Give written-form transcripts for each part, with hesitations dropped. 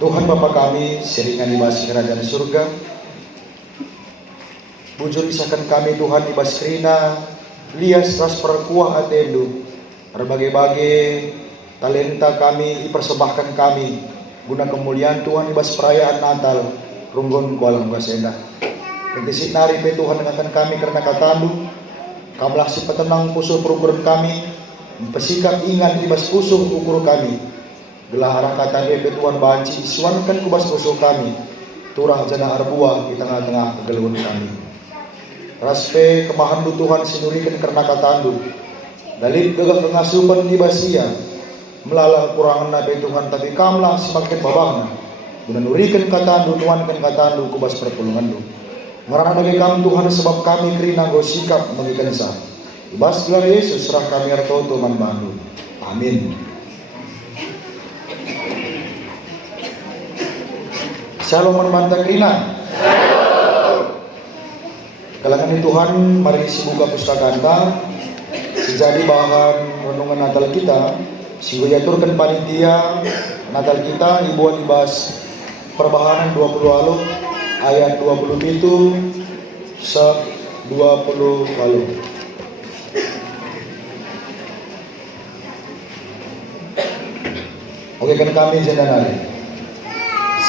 Tuhan Bapa kami, seringan ibas kerajaan surga. Bujur isakan kami Tuhan ibas kerina, lias ras perkuah atendu. Berbagai-bagai talenta kami dipersembahkan kami guna kemuliaan Tuhan ibas perayaan Natal runggon kuala Gasenda. Kentisik nari pe Tuhan dengan kami karena katandu. Kamlah si petenang pusuh perukuran kami, pesikap ingat ibas pusuh ukur kami. Gelah arah kata pe Tuhan banci isuankan kubas pusuh kami. Turah jana arbuah di tengah-tengah kegeluhan kami. Raspe kemahandu Tuhan sinurikan karena katandu. Dalil gegah pengasupan di basia melala kurangan nabi Tuhan tapi kamlah semakin babangna guna nurikan katandu Tuhan kan katandu kubas perpulungan du marana bagi kami Tuhan sebab kami kerina go sikap mengikan sah ibas gelar Yesus serah kami artoto man bandu amin. Shalom manmanta kerina kalangan Tuhan mari sibuka pustaka anta jadi bahan renungan Natal kita, sehingga yaturkan panitia Natal kita dibuat dibahas perbahanan 20 lalu ayat 27 se 20 lalu. Oke kan kami jendanari.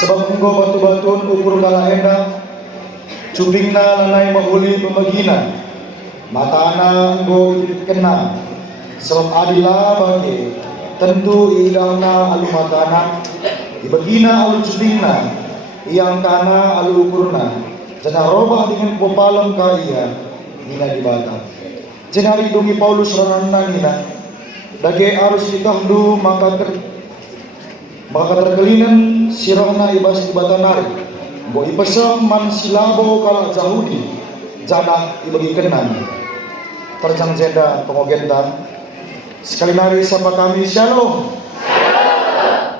Sebab engkau batu-batuan ukur kala enda, cupingna lanai mahuli pembagina. Mata anak go kena sebab adilah bagi tentu idangna alu mata anak ibagina alu cupingna yang tanah alu ukurna jana robah dengan popalam kaya nina dibata jana ridungi Paulus ranana nina dage arus ditahdu maka terkelinan sirahna ibas dibata nari go ipesam man silabo kala jahudi jana ibagi kenan terjang jenda pengogentan sekali lagi sapa kami shalom.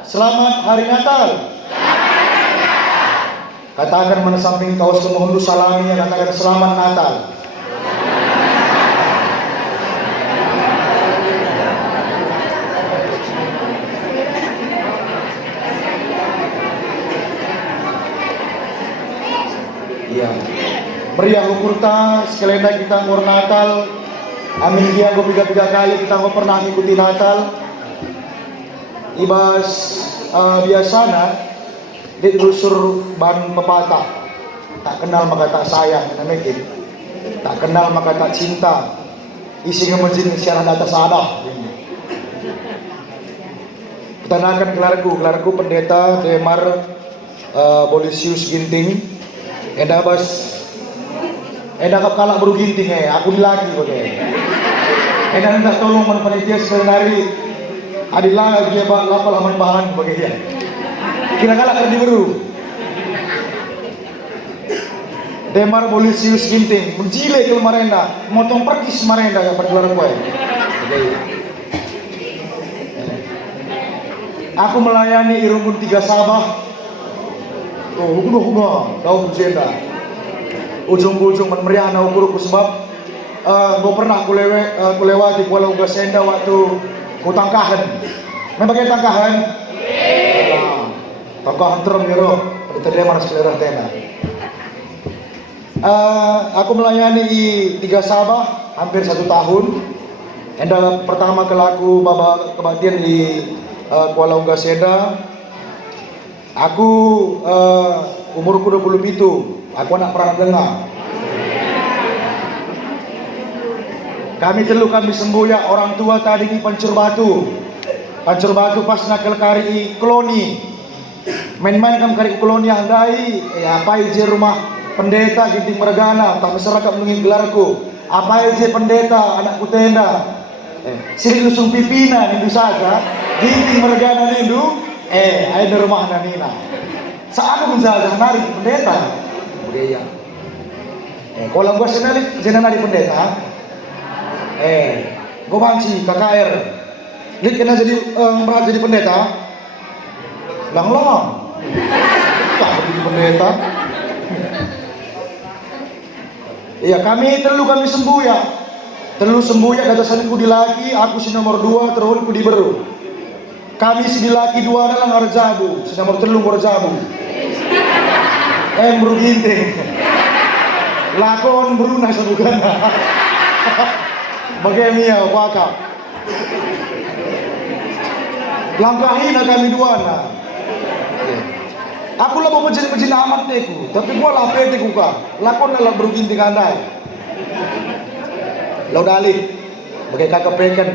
Selamat hari Natal. Katakan mana samping kawas kemohon salami katakan selamat Natal. Iya. Meriah ukurta sekali lagi kita ngor Natal. Amin dia go 3 kali kita nggak pernah ngikuti Natal. Ibas biasana di telusur ban pepatah. Tak kenal maka tak sayang, namanya tak kenal maka tak cinta. Isinya menjadi siaran atas adah. Pertanakan gelarku pendeta Demar Bolisius Ginting. Eda kalak baru ginting aku lagi pakai. Eda minta tolong man panitia sebenarnya adilah dia lapal aman bahan pakai dia. Kira kalak kerdi baru. Demar Bolisius Ginting menjile ke marenda, motong perkis marenda yang bergelar kue. Aku melayani irungun 3 Sabah. Oh, hukum tahu berjenda. Ujung-ujung meriana ukurku sebab gue pernah kulewati Kuala Gasenda waktu ku tangkahan. Memang tangkahan? Tangkahan terem ya roh. Tadi mana sekelera tena. Aku melayani di 3 Sabah hampir 1 tahun. Enda pertama kelaku baba kebaktian di Kuala Gasenda. Aku umurku 27. Aku anak perang dengar. Kami sembuya orang tua tadi di Pancur Batu pas nakal kari koloni. Main-main kam kari koloni handai. Apa ije rumah pendeta Ginting Mergana tak masyarakat menunggu gelarku. Apa ije pendeta anakku tenda. Siri lusung pipina nindu saja. Ginting Mergana nindu. Ada rumah nanina. Saat aku menjaga nari pendeta. Budaya. Kalau gua senari pendeta, gua bangsi KKR. Lihat kena jadi pendeta, lang, tak jadi pendeta. Iya kami sembuh ya kata salinku di lagi, aku si nomor 2 terus ku di beru. Kami si laki dua dalam Arjabu, si nomor telung Arjabu. Bro ginting. Lakon Bruna sebugana. Bagaimana wakak? Langkahin kami dua na. Aku lah mau menjadi amat teku, tapi gua lah pete kuka. Lakon lah Bro ginting andai. Laudali, bagai kakak peken.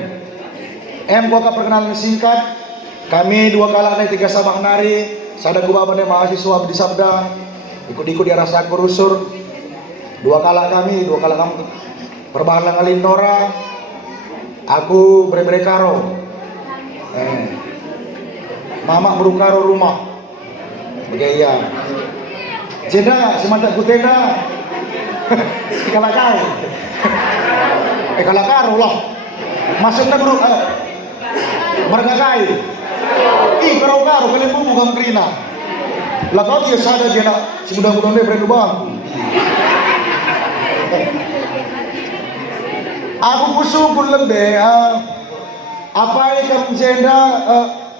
Gua perkenalan singkat. Kami dua kala naik tiga sabah nari. Sada gua bane mahasiswa di Sabda. Ikut-ikut di rasa kurusur. Dua kala kamu perbahalan ngalin Nora. Aku bre karo. Mama berukaro rumah. Begaya. Jenda semata kutenda. Kalakar. Kalakar lah. Masuknya bro. Margakai. Karo kalian mau bukan krina. Lah kau dia sadar jena si mudah-mudahan dia berani bang. Aku kusung pun lebih apa yang kamu jenda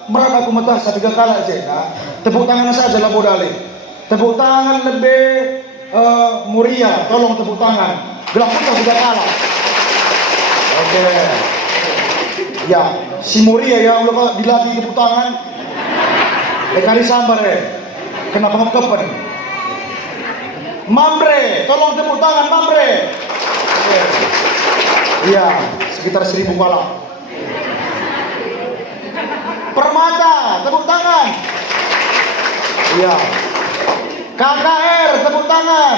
merat aku mata tiga kala jenda tepuk tangan saja lah bodali. Tepuk tangan lebih muria, tolong tepuk tangan. Gelap putih tiga kala. Oke. Ya, si muria ya Allah dilatih tepuk tangan. Kali sambar kenapa ngekapan? Mambre, tolong tepuk tangan Mambre. Iya, sekitar 1000 kala. Permata, tepuk tangan. Iya. KKR, tepuk tangan.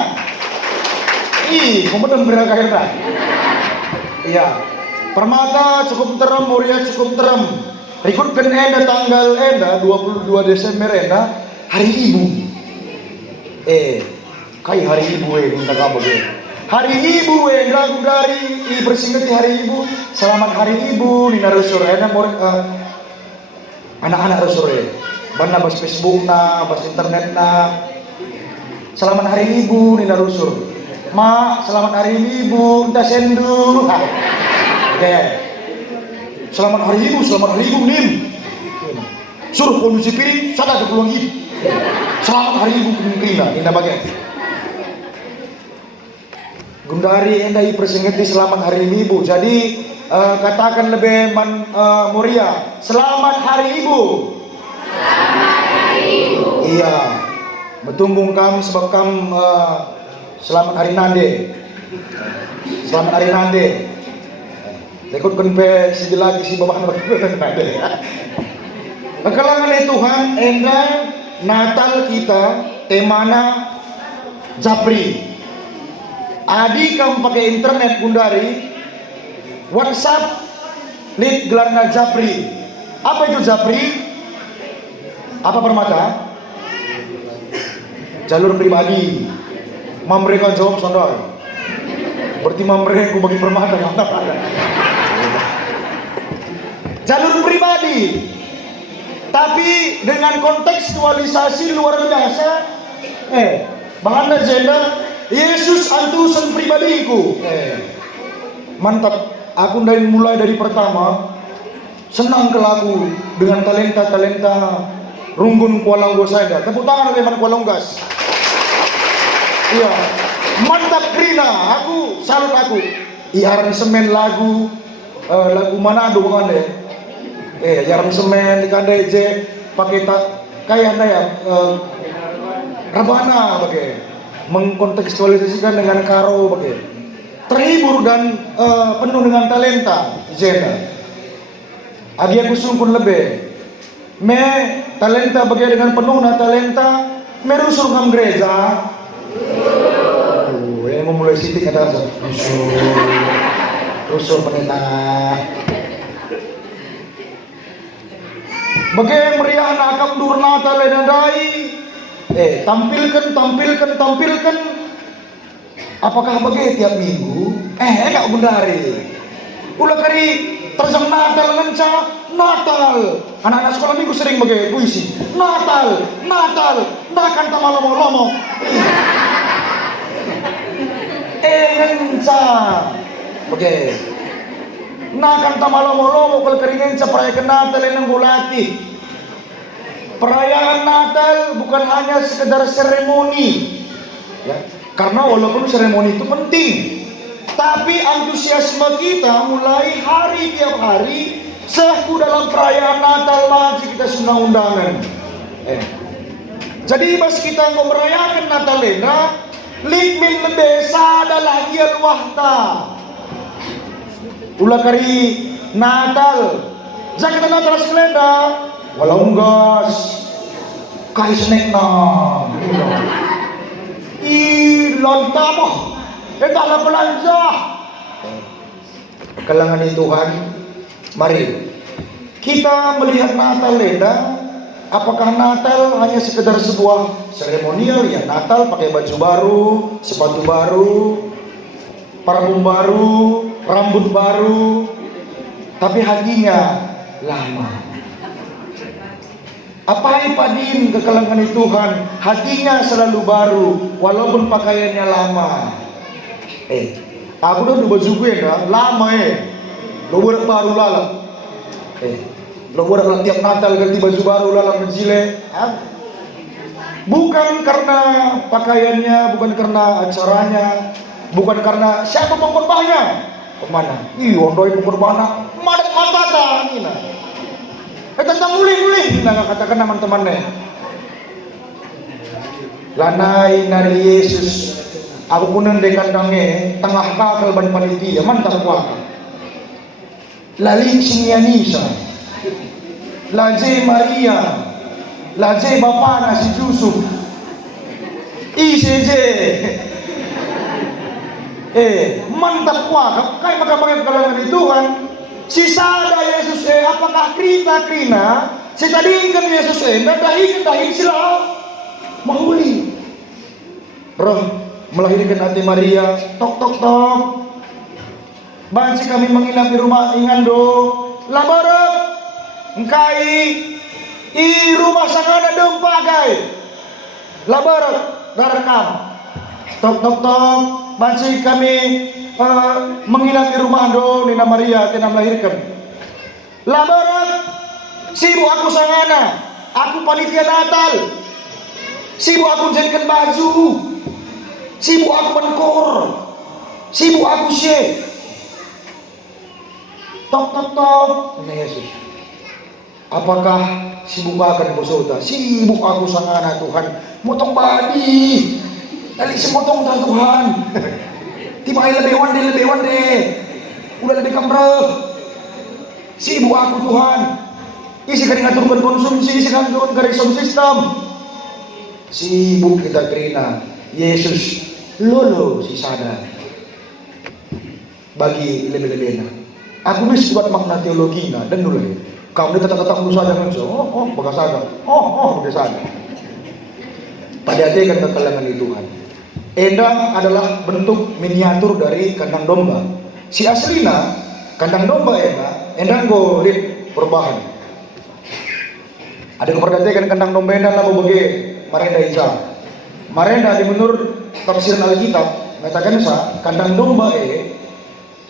Kemudian beri KKR dah. Iya. Permata cukup terem, Muria cukup terem. Ikutkan enda tanggal 22 Desember hari Ibu. Kai hari Ibu minta kabar Hari Ibu lagu dari bersingkat hari Ibu. Selamat hari Ibu Nina Rusur anak-anak Rusur bana bas Facebook na bas internet na. Selamat hari Ibu Nina Rusur. Ma, selamat hari Ibu entah sendu. Selamat hari Ibu Nim. Suruh kondisi piring sadar ke peluang ibu. Selamat hari Ibu kemungkinan indah bagian. Gundari endai persingeti selamat hari Ibu. Jadi katakan lebih muria. Selamat hari Ibu. Selamat hari Ibu. Iya. Betumbung kam sebab kam selamat hari Nande. Selamat hari Nande. Ikut kenpe si lagi si bapak Nande. Kekalangan Tuhan enda Natal kita temana Japri. Adi kamu pakai internet Gundari, WhatsApp, lid gelarnya Japri. Apa itu Japri? Apa Permata? Jalur pribadi. Mereka jawab sondoi. Berarti mereka bagi Permata. Jalur pribadi. Tapi dengan kontekstualisasi luar biasa. Bahan agenda Yesus antusan pribadiku. Mantap. Aku mulai dari pertama senang kelaku dengan talenta runggun kualanggo saya. Tepuk tangan oleh kualonggas. Iya. Mantap Krina. Aku salut aku. Aransemen lagu Manado kan aransemen dikandai je pakai kayak Rabana pakai mengkontekstualisasikan dengan karo pakai terhibur dan penuh dengan talenta Zena. Agi aku sungkun lebih talenta bagai dengan penuh na talenta merusur ngam gereja. Yang memulai sitik kata rusur peneta. Bagai meriah nakam durnata lenadai. Tampilkan. Apakah bagai tiap minggu? Enggak Gundari. Ulah kari terjang Natal ngenca Natal. Anak-anak sekolah minggu sering bagai puisi. Natal, nakan tamalomo-lomo. Ngenca. Bagai. Nakan tamalomo-lomo kalau kari ngenca perayaan Natal yang gulati. Perayaan Natal bukan hanya sekedar seremoni, ya. Karena walaupun seremoni itu penting, tapi antusiasme kita mulai hari tiap hari sehu dalam perayaan Natal maju kita sudah undangan. Jadi pas kita mau merayakan Natal lena, likmin lebesa adalah dia wahta. Ulah kari Natal, jangan Natal selenda, walau gas, kai snack na. Lontamo, entahlah belanja. Kalangan Tuhan, mari kita melihat Natal leda. Apakah Natal hanya sekedar sebuah seremonial? Ya, Natal pakai baju baru, sepatu baru, parfum baru, rambut baru, tapi hatinya lama. Apa ipadin ke kalangan Tuhan, hatinya selalu baru walaupun pakaiannya lama. Aku udah baju gue kan lama lo baru lalang. Lo buat tiap Natal ganti baju baru lalang menjile. Bukan karena pakaiannya, bukan karena acaranya, bukan karena siapa pengkorbannya. Kemana? Ondoi pengkorbannya, madat matata ina. Tentang mulih-mulih kita katakan teman-temannya. Lanai nari Yesus, aku punan de kandangnya tengah kakal ban panitia mantap kuat. Lali Sinyanisa, Laje Maria, Laje Bapa nasi Yusuf, ICJ. Mantap kuat. Kayak maka kalangan Tuhan. Si sada Yesus apakah krina si tadikan Yesus dahin sila mahuli roh melahirkan hati Maria tok bansi kami menginap di rumah ingando labarat engkai i rumah sangana dong pagai labarat darekam tok bansi kami menginap di rumah do Nina Maria tina melahirkan. Labaran sibuk aku sangana, aku panitia Natal. Sibuk aku jadikan baju. Sibuk aku menkor. Sibuk aku syekh. Tok. Ini Yesus. Apakah sibuk akan bosota? Sibuk aku sangana Tuhan. Motong badi. Kali semotong Tuhan. Tiba lebih deh. Udah lebih kamrep. Sibuk aku Tuhan. Isi kan ngaturkan konsumsi, isi kan ngaturkan karisam sistem. Sibuk kita kerina. Yesus lolo si sada. Bagi lebih-lebihnya. Aku bisa buat makna teologinya dan dulu. Kau ini tetap dulu saja kan. Bagas saja. Bagas saja. Pada hati kan kekalangan Tuhan. Endang adalah bentuk miniatur dari kandang domba. Si aslina kandang domba endang go lihat perubahan. Ada keperdataan kandang domba endang lah bagi marenda Isa. Marenda di menurut tafsir Alkitab mengatakan kandang domba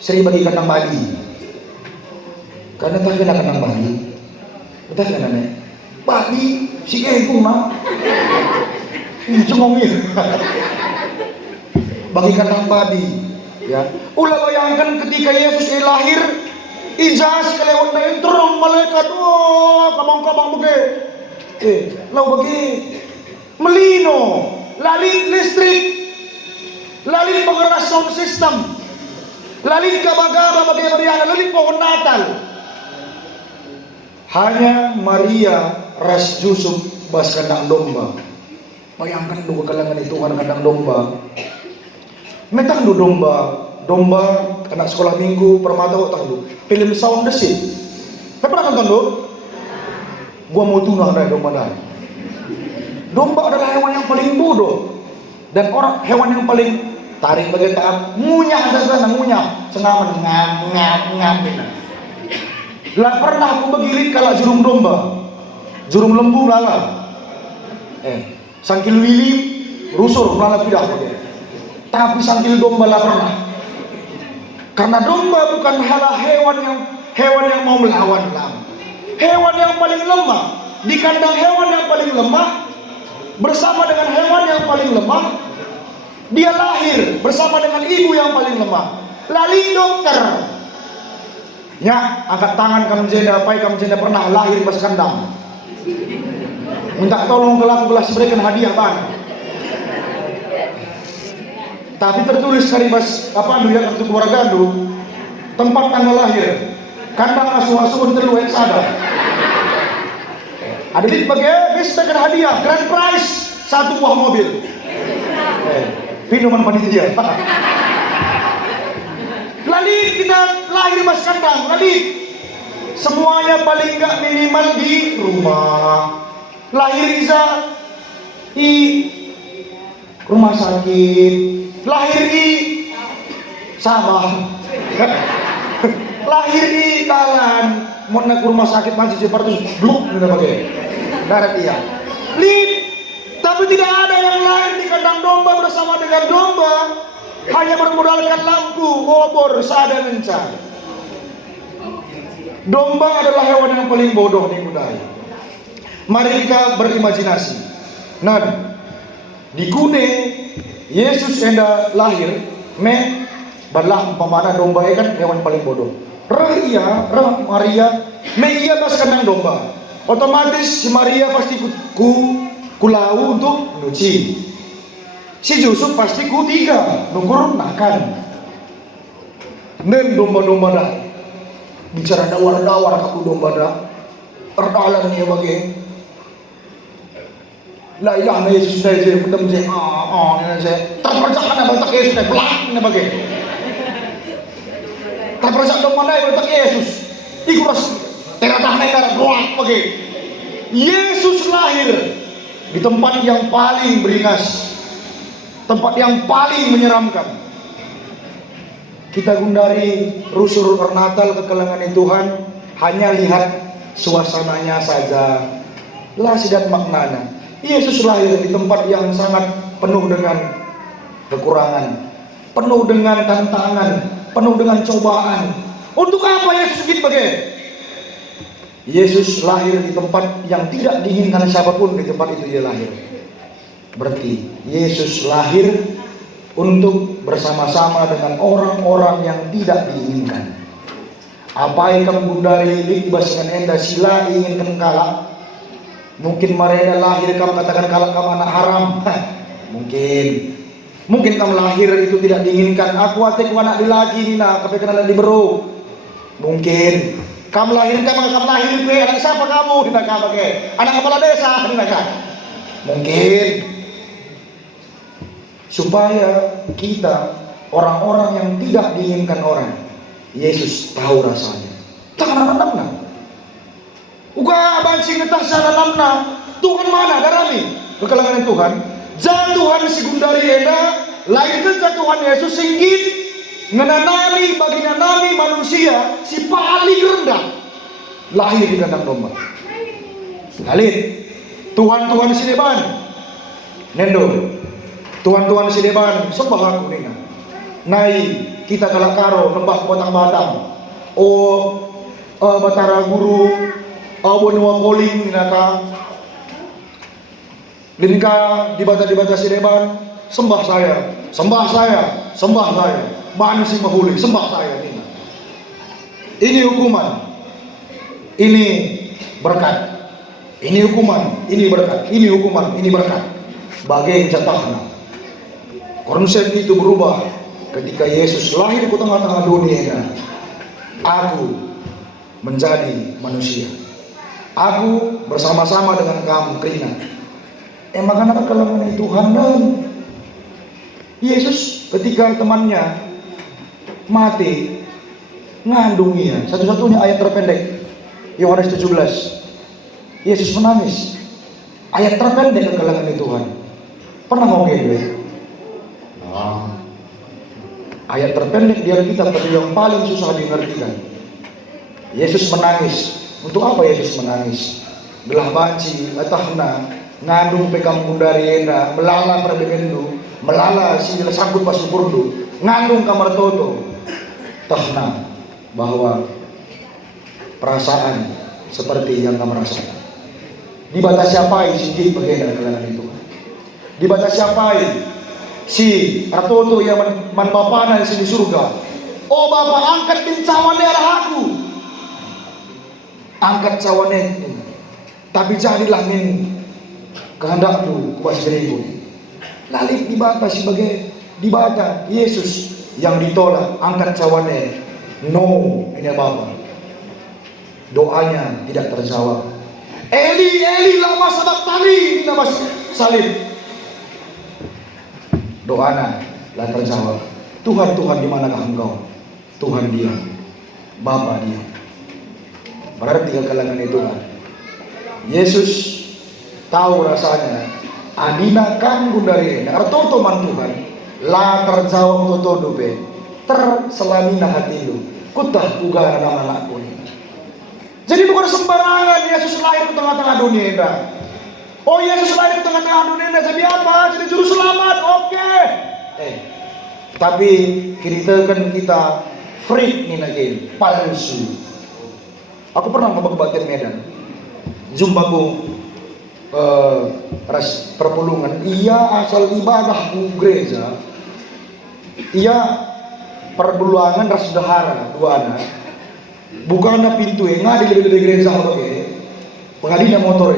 sering bagi kandang bayi. Karena tak kena kandang bayi. Betul kan ane? Bayi si pun mah. Cengongin. Bagi kandang babi, ya. Ulah bayangkan ketika Yesus lahir, ijaz kelewat na terong malaikat, kabang bagi, lau bagi, melino, lalit listrik, lalit pengeras sound system, lalit kabagaba bagi meriah, lalit pohon Natal. Hanya Maria ras Yusuf bas kandang domba. Bayangkan dua kalangan itu kandang domba. Metang do domba anak sekolah minggu permata kok tangdu film Sound the Sea. Saya pernah nonton do. Gua mau tunah dari domba dah. Domba adalah hewan yang paling bodoh dan hewan yang paling tarik bagai taat ngunyah saja ngunyah sengaman ngam. Lah pernah aku begilit kalau jurung domba, jurung lembu lala. Sangkil lili rusur lala pidah pakai. Tapi sangkil domba lah pernah. Karena domba bukan hewan yang mau melawan lam. Hewan yang paling lemah, di kandang hewan yang paling lemah, bersama dengan hewan yang paling lemah. Dia lahir bersama dengan ibu yang paling lemah. Lalu dokter, ya, angkat tangan kamu jenda, apa kamu jenda pernah lahir pas kandang? Minta tolong ke belas berikan hadiah bang. Tapi tertulis kali pas apa dulu ya kartu keluarga dulu, tempat tanggal lahir, kandang asuh-asuh terlalu ada. Ada di bagian berikan hadiah, grand prize 1 buah mobil. Minuman panitia. Lalu kita lahir mas kandang, lalu semuanya paling enggak minimal di rumah. Lahir bisa di rumah sakit, lahir di Sabah, lahir di Thailand, mau naik ke rumah sakit masih seperti bluk, tidak pakai darat dia. Tapi tidak ada yang lain di kandang domba bersama dengan domba, hanya bermodalkan lampu, obor, seadanya. Domba adalah hewan yang paling bodoh di budaya. Mari kita berimajinasi. Nah, di kuning Yesus hendak lahir, balah umpamana domba kan hewan paling bodoh. Maria, ia pas kandang domba. Otomatis si Maria pasti kulau untuk nyuci. Si Yusuf pasti kutiga nukur makan. Nen domba-domba dah bicara dawar-dawar aku domba dah terdalam ni bagi. La ilaha Yesus dah je betul je. Ni je. Tak percaya nak bentak Yesus dah belak ni bagi. Tak percaya domba dah bentak Yesus. Iku ras teratah negara belak bagi. Yesus lahir di tempat yang paling beringas, tempat yang paling menyeramkan. Kita gundari rusur Natal ke kalangan Tuhan, hanya lihat suasananya saja, lasi dan maknanya. Yesus lahir di tempat yang sangat penuh dengan kekurangan, penuh dengan tantangan, penuh dengan cobaan. Untuk apa Yesus begitu bagai? Yesus lahir di tempat yang tidak diinginkan siapapun, di tempat itu dia lahir. Berarti Yesus lahir untuk bersama-sama dengan orang-orang yang tidak diinginkan. Apa yang kamu gundari libas dengan enda sila inginkan kalak. Mungkin mereka lahir kamu katakan kalak kamu anak haram. Mungkin kamu lahir itu tidak diinginkan. Aku atik anak dilagi nina, tapi kena dibero. Mungkin kamu lahir anak siapa kamu? Anak kepala desa, mungkin supaya kita orang-orang yang tidak diinginkan orang, Yesus tahu rasanya. Tangan anak-anak, uga banci ngetah sana namna Tuhan mana darami kekalangan Tuhan. Jangan Tuhan si gundari enda lain kerja Tuhan Yesus singgit ngenanami bagi nami manusia si paling rendah lahir di kandang domba. Lalit Tuhan sideban nendo Tuhan sideban sembah aku nina nai kita kalakaro nembah batang-batang batara guru benua koling naka linka di bata sideban sembah saya bani si mahuli sembah saya nina. Ini hukuman, ini berkat. Ini hukuman, ini berkat. Ini hukuman, ini berkat. Bagai jatahna. Konsep itu berubah ketika Yesus lahir ke tengah-tengah dunia. Aku menjadi manusia. Aku bersama-sama dengan kamu Krina. Makanya kalau mengenai Tuhan dan Yesus ketika temannya mati ngandungnya, satu-satunya ayat terpendek Yohanes 17, Yesus menangis. Ayat terpendek ke kalangan Tuhan. Pernah ngomongin gue? Ayat terpendek di Alkitab tapi yang paling susah dimengertikan. Yesus menangis. Untuk apa Yesus menangis? Gelah banci atahna ngandung pekam bundari enda melala perbebendu melala si sangkut pasupurdu ngandung kamar toto tahna bahwa perasaan seperti yang kamu rasakan. Dibatasi apa si bagian kalangan itu? Dibatasi apa si Ratoto yang manbapana di surga? Oh Bapa, angkat pincawane arah aku, angkat cawane, tapi jadilah min kehendakmu kuasa diriku. Lalu dibatasi sebagai dibata Yesus yang ditolak, angkat cawane, no ini Bapa. Doanya tidak terjawab. Eli, Eli, lama sabachthani, ini nama salib. Doanya lah terjawab. Tuhan, Tuhan, di manakah Engkau? Tuhan diam, Bapa diam. Berarti kalangan itu kan. Yesus tahu rasanya. Adina kan gundari, arto man Tuhan, lah terjawab toto dobe, terselamina hati lu, kutah juga anak-anakku ini. Jadi bukan sembarangan Yesus lahir di tengah-tengah dunia ini. Oh Yesus lahir di tengah-tengah dunia ini jadi apa? Jadi juru selamat, oke. Tapi kita kan kita freak nih lagi, palsu. Aku pernah ke Kabupaten Medan, jumpaku ras perpulungan. Ia asal ibadah ku gereja, ia perbulangan ras dahara dua anak. Bukan pintu yang ada di gereja bagai pengadina motor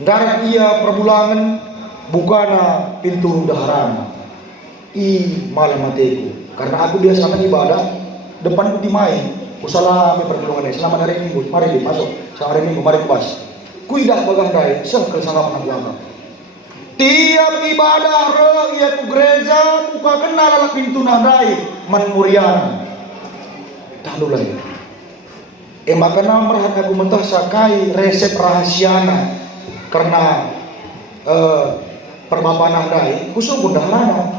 darat ia perbulangan bukan pintu daharan malam matiku karena aku biasa ibadah depanku dimain usalami perbulangan selamat hari Minggu mari masuk hari Minggu mari kuas kuidah bagandai sengkel sangat anak angkat tiap ibadah ia ku gereja buka kenal pintu nandai manmurian tak dulu lagi maka nomor aku mentah sakai resep rahasiana karena perbapanah dai kusung bunda lana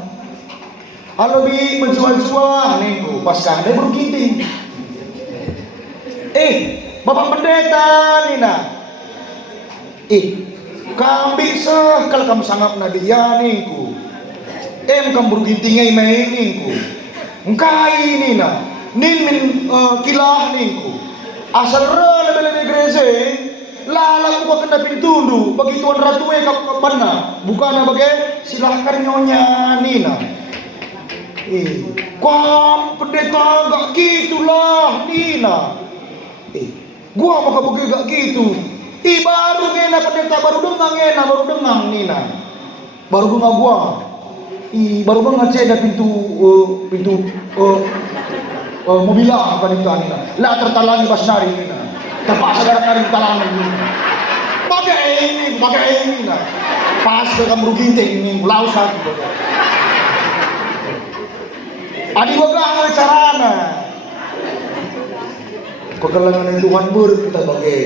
alobi menjual-jual nengku pas kandai berginting Bapak Pendeta Nina kambing sekal kamu sangat nabi ya nengku kamu bergintingnya imei nengku engkai Nina nin kilah nengku asal lebih gereja lalang gua kena pintundu bagi tuan ratu kamu mana bukan bagai silahkan nyonya Nina Kam pendeta gak gitulah Nina gua maka begitu gak gitu baru ngena pendeta baru dengang Nina baru dengar gua baru dengar ceda pintu mobilah bukan itu Nina lah tertalangi basnari Nina terpaksa dari talangan Nina pakai ini Nina pas kamu ruginting ini laus lagi adi bagang carana kegelangan Tuhan kita bagai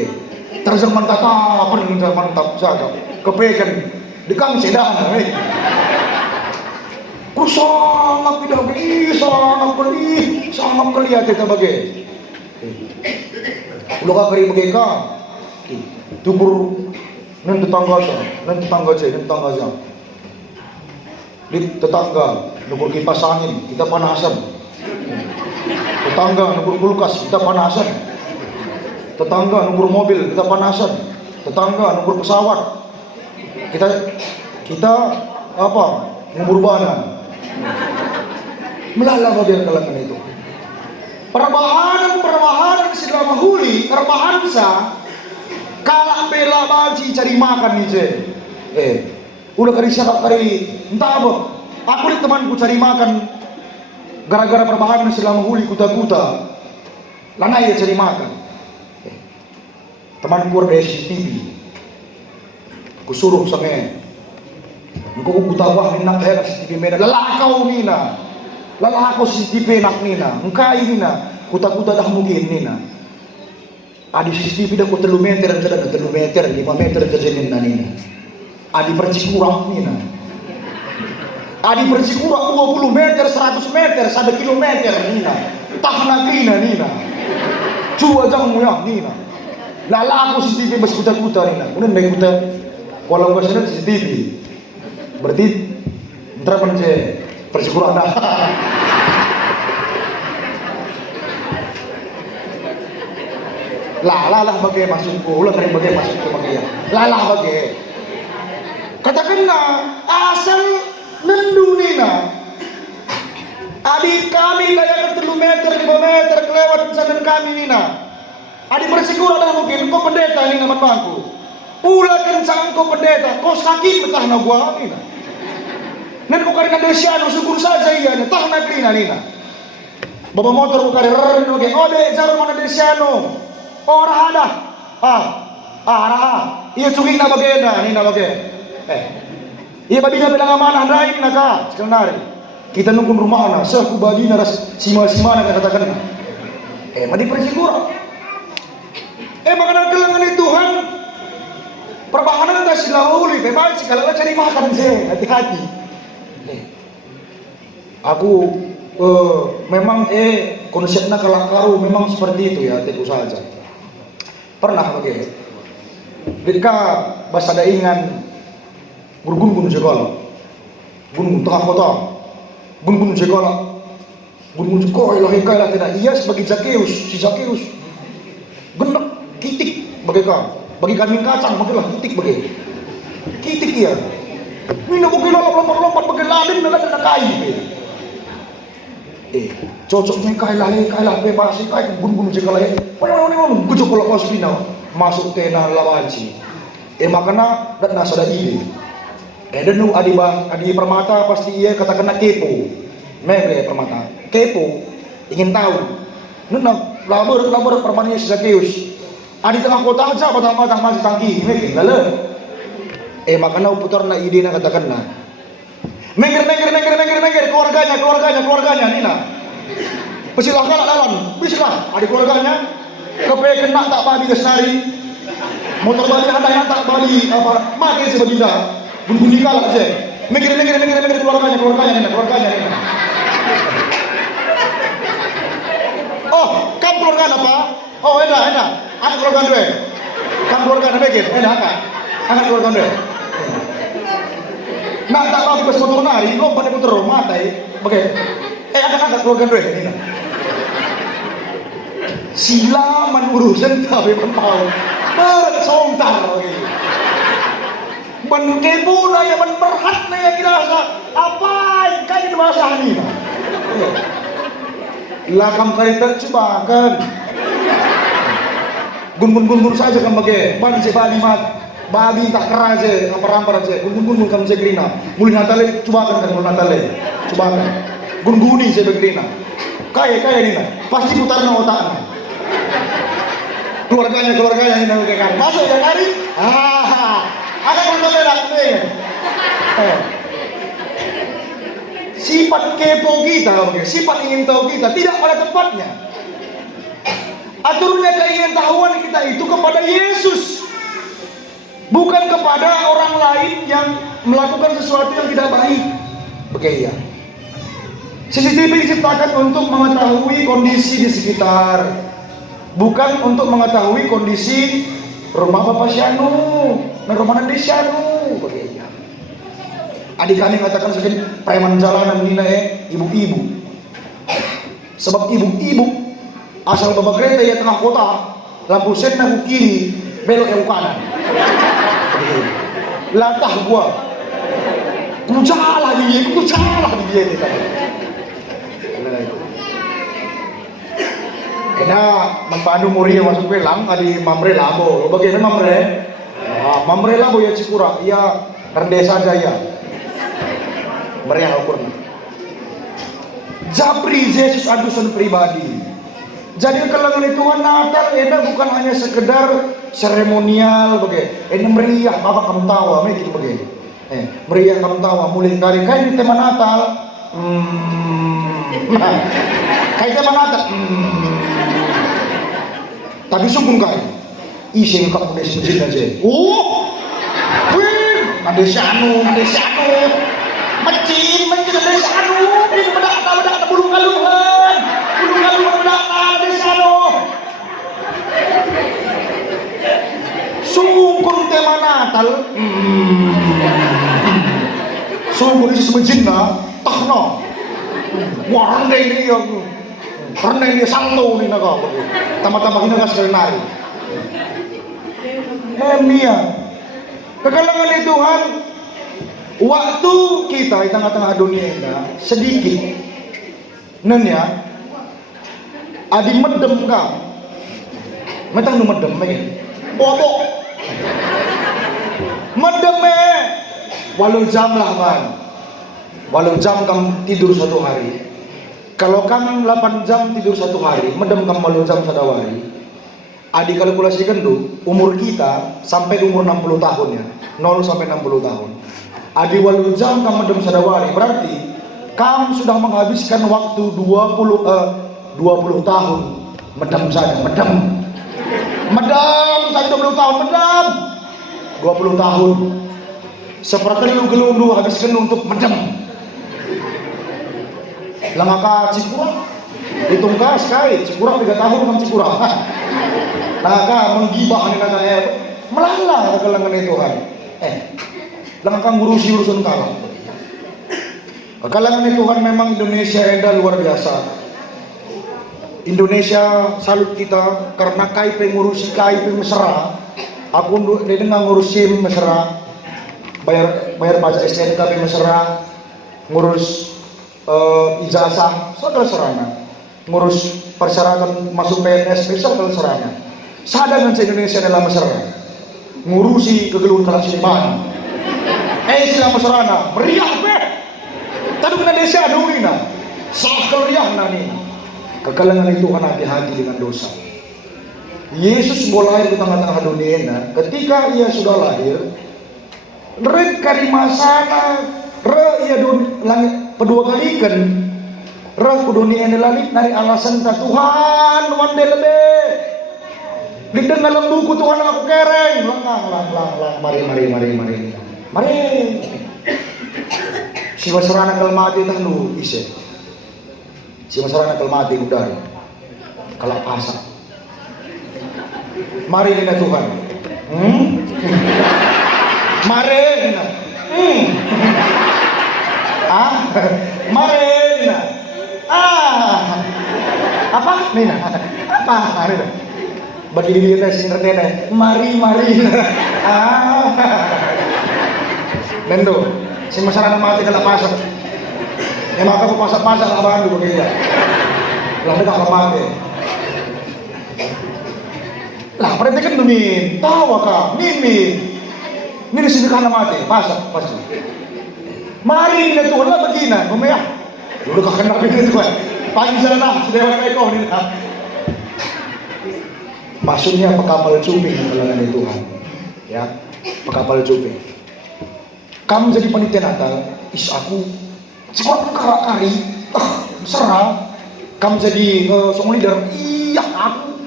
terjemahan kata apa nih mantap saja kepekan dikang cedahan ku sangat tidak sangat kelihatan kita bagai udah kak kari bagai kak tukur nanti tetangga aja di tetangga nukur kipas angin kita panasan tetangga nukur kulkas kita panasan tetangga nukur mobil kita panasan tetangga nukur pesawat kita apa ngubur bana melala bagian kalangan itu perbahanan selama huli perbahansa kalah bela baji cari makan nih udah kari siapa kari entah apa aku di temanku cari makan gara-gara perbahanan selama huli kuta-kuta lana ia cari makan temanku ada CCTV aku suruh sange engkau kutawah enak ya CCTV Medan lalakau Nina lalakau CCTV enak Nina engkai Nina kuta-kuta dah mungkin Nina adi CCTV dah ku 3 meter 3 meter 5 meter kejenin Nina adi percikurang Nina adi percikurang 20 meter 100 meter 1 kilometer Nina tahna Nina cua jangan ya Nina lala aku CCTV bas kuta-kuta Nina kemudian naik kuta walau bahasanya CCTV berarti ntar kan saya percikurang dah Lalah bagai masukku, ulah kering bagai masukku bagai. Lalah bagai. Katakan na asal nendu nina. Adik kami kaya ke 3 meter, 5 meter kelewat pesanan kami nina. Adik bersyukur ada mungkin kau pendeta nina manbangku. Ulah kencang kau pendeta, kau sakit betah na gua nina. Nen kau karena desiano syukur saja iya tah na krina nina. Bawa motor kau karena oke, ode jarum mana desiano. Orang ada, iya cunging na bagenda nina bagai. Iya baginya bilang amanah lain naka sekarang nari. Kita nunggu rumah na, seku baginya ras sima-sima na katakan na. Madi persikura. Makanan kelangan Tuhan. Perbahanan tak silahuli, memang sih kalau cari makan sih, hati-hati. Aku memang konsepnya kalakaru memang seperti itu ya, tentu saja. Pernah bagi. Ketika bahasa daingan gun sekolah, gun tengah kota, gun sekolah, gun sekolah lah tidak. Iya sebagai Zakeus, si Zakeus, gendek, kitik bagi kambing kacang, bagilah kitik bagi, kitik iya. Minum bagi lompat bagi ladin nak kayu. Cocok nih kailah bebas kai gun sekolah. Gun sekolah kau sepina masuk tena lawanci. Makanya dan nasa ada ide. Dan nu adi permata pasti ia katakan kepo. Memang permata kepo ingin tahu. Nuna labor permanya Zakeus. Adi tengah kota aja batang masih tangki. Mungkin lalu. Makanya putar na ide na katakan na. Mengger keluarganya Nina. Persilahkan dalam, bislah adik keluarganya. Kepengen nak tak bagi kesenari. Motor balik ada yang tak bagi apa? Makin sebagina. Bunyi kalah je. Mengger keluarganya Nina. Oh, kamu keluarga apa? Oh, enak. Anak keluarga dua. Kamu keluarga apa gitu? Enak. Anak keluarga dua. Nak tak bagi kes motor nari, lompat ke terus matai. Bagai. Anak keluarga dua Nina. Silaman urusan tapi mentau bersontar lagi. Ben kepo na ya ben berhat na ya kirasa apa kan itu bahasa ini. Lakam karita coba kan. Gun saja kan bagai ban se bali mat babi tak keras je rampar je gun kan se grina. Muli natale coba kan natale. Coba kan. Gun-guni se begrina. Kaya Nina. Pasti putar na otak. Keluarganya ini kan masuk ya kali ada kontrol nih sifat kepo kita sifat ingin tahu kita tidak pada tempatnya. Aturnya keingintahuan kita itu kepada Yesus, bukan kepada orang lain yang melakukan sesuatu yang tidak baik. Oke ya, CCTV diciptakan untuk mengetahui kondisi di sekitar, bukan untuk mengetahui kondisi rumah Bapak Syanu, rumah Nandi Syanu. Bagaimana? Adik kami katakan sebagai preman jalanan Nina ibu-ibu. Sebab ibu-ibu asal Bapak kereta ya tengah kota, lampu sen na kiri, belok yang kanan. Latah gua. Kucalah dia ni kan. Kena mempadu muri masuk pelang adi mamre labo. Bagaimana mamre? Mamre labo ya cikura. Ya rendah saja ya. Meriah ukurnya. Japri Yesus adusan pribadi. Jadi kalangan Tuhan Natal ini bukan hanya sekedar seremonial bagaimana. Ini meriah bapak kamu tahu, gitu bagaimana. Meriah kamu tahu. Mulai kali kayak di tema Natal. Kayak tema Natal. Tapi sungguh kan, isi engkau punya mesin aja. Ada syanu, mesin ada syanu, ini bedak bulu kaluhan, bedak ada syanu. Sungguh tema Natal, sungguh isi mesin takno, warna ini yang. Karena ini santo ni naga, tambah-tambah ini naga sekali nari. Nehemia. Kekalangan ni Tuhan, waktu kita di tengah-tengah dunia ini sedikit. Nenya, adi medem ka. Metang nu medem bobok. Medem walau jam lah kan. Walau jam kamu tidur satu hari. Kalau kamu 8 jam tidur satu hari, medem kamu walau jam satu hari. Adi kalkulasikan dulu, umur kita sampai umur 60 tahun ya. 0 sampai 60 tahun. Adi walau jam kamu medem satu hari, berarti kamu sudah menghabiskan waktu 20 tahun medem saja, medem saja 20 tahun, medem 20 tahun seperti lu gelundu habiskan untuk medem langaka Cikurang hitung ka sekali Cikurang 3 tahun kan Cikurang langaka menggibah ini katanya melanglang kelangan Tuhan langaka ngurusi urusan kalah. Kalangan Tuhan memang Indonesia enda luar biasa. Indonesia salut kita karena kai pengurusi kai mesra. Aku dengar ngurusin mesra, bayar pajak STNK mesra, ngurus ijazah segala serana, ngurus persyaratan masuk PNS segala serana. Sadar dengan Indonesia adalah mesra, ngurusi kegeluhan kelas iman. Sila mesrana meriah tadi kena desa aduina sakal riang nani. Kekalangan itu kan hati-hati dengan dosa. Yesus lahir di tengah-tengah dunia. Ketika ia sudah lahir, rek karimasana, ia langit kedua kali kan, rek dunia ini langit dari alasan tak Tuhan wande lebih. Di dalam buku Tuhan aku kereng, lang, mari. Si masyarakat kalmati tanu ise. Si masyarakat kalmati udah kalak pasak. Mari dina Tuhan. Mari dina. Mari dina. Apa? Nina. Apa? Mari dina. Bagi diri kita sing ngertene. Mari. Bendo. Si masyarakat mati kalau pasak, ya maka aku pasak-pasak lah bandu begini ya. Lah mereka kalau mati, lah mereka kan mimin, tahu kak, mimin, ini sini karena mati, pasak pasti. Mari kita Tuhan lah begini, kumaya, dulu kau kenal begini tuh, pagi sana, sudah lewat kau ini kan. Maksudnya pekapal cuping kalangan Tuhan, ya, pekapal cuping. Kamu jadi panitia Natal, aku sekolah kari, serah. Kamu jadi song leader, iya aku.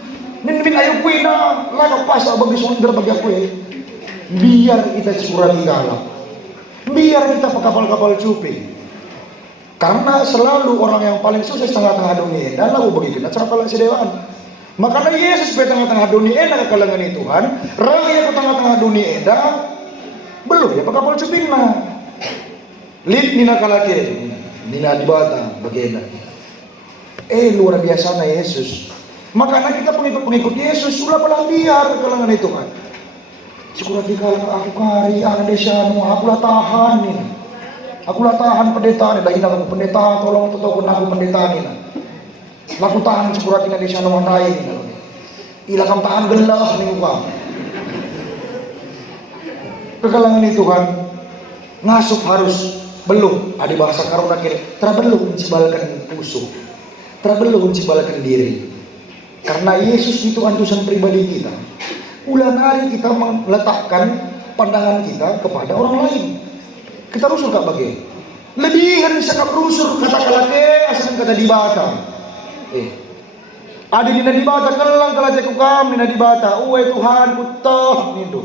Min ayo kue na, lah pas bagi song leader bagi aku ya. Biar kita Cikurang kalah, biar kita kapal-kapal cuping. Karena selalu orang yang paling sukses tengah-tengah dunia dan lalu bagi kita cara kalah sedewaan. Makanya Yesus di tengah-tengah dunia nak kalangan Tuhan, raya ke tengah-tengah dunia belum ya kapal cuping na lid nina kalake nina dibata bagaimana luar biasa na Yesus. Makanya kita pengikut Yesus sudah palang biar kalangan itu kan Cikurang kalangan aku kari desanu akulah tahan pendeta ni dah hina aku pendeta tolong aku pendeta ni aku tahan Cikurang desanu mandai ni ilakam tahan gelah ni muka. Kekalangan Tuhan ngasup harus belum ada bahasa karuna kira belum mencibalkan musuh, belum mencibalkan diri. Karena Yesus itu antusan pribadi kita. Ulang hari kita meletakkan pandangan kita kepada orang lain. Kita rusul kak bagi lebih kan bisa kak rusul kata kalake asalkan kata dibata. Ada di dibata kelang kalake kukam di dibata. Tuhan kutoh itu.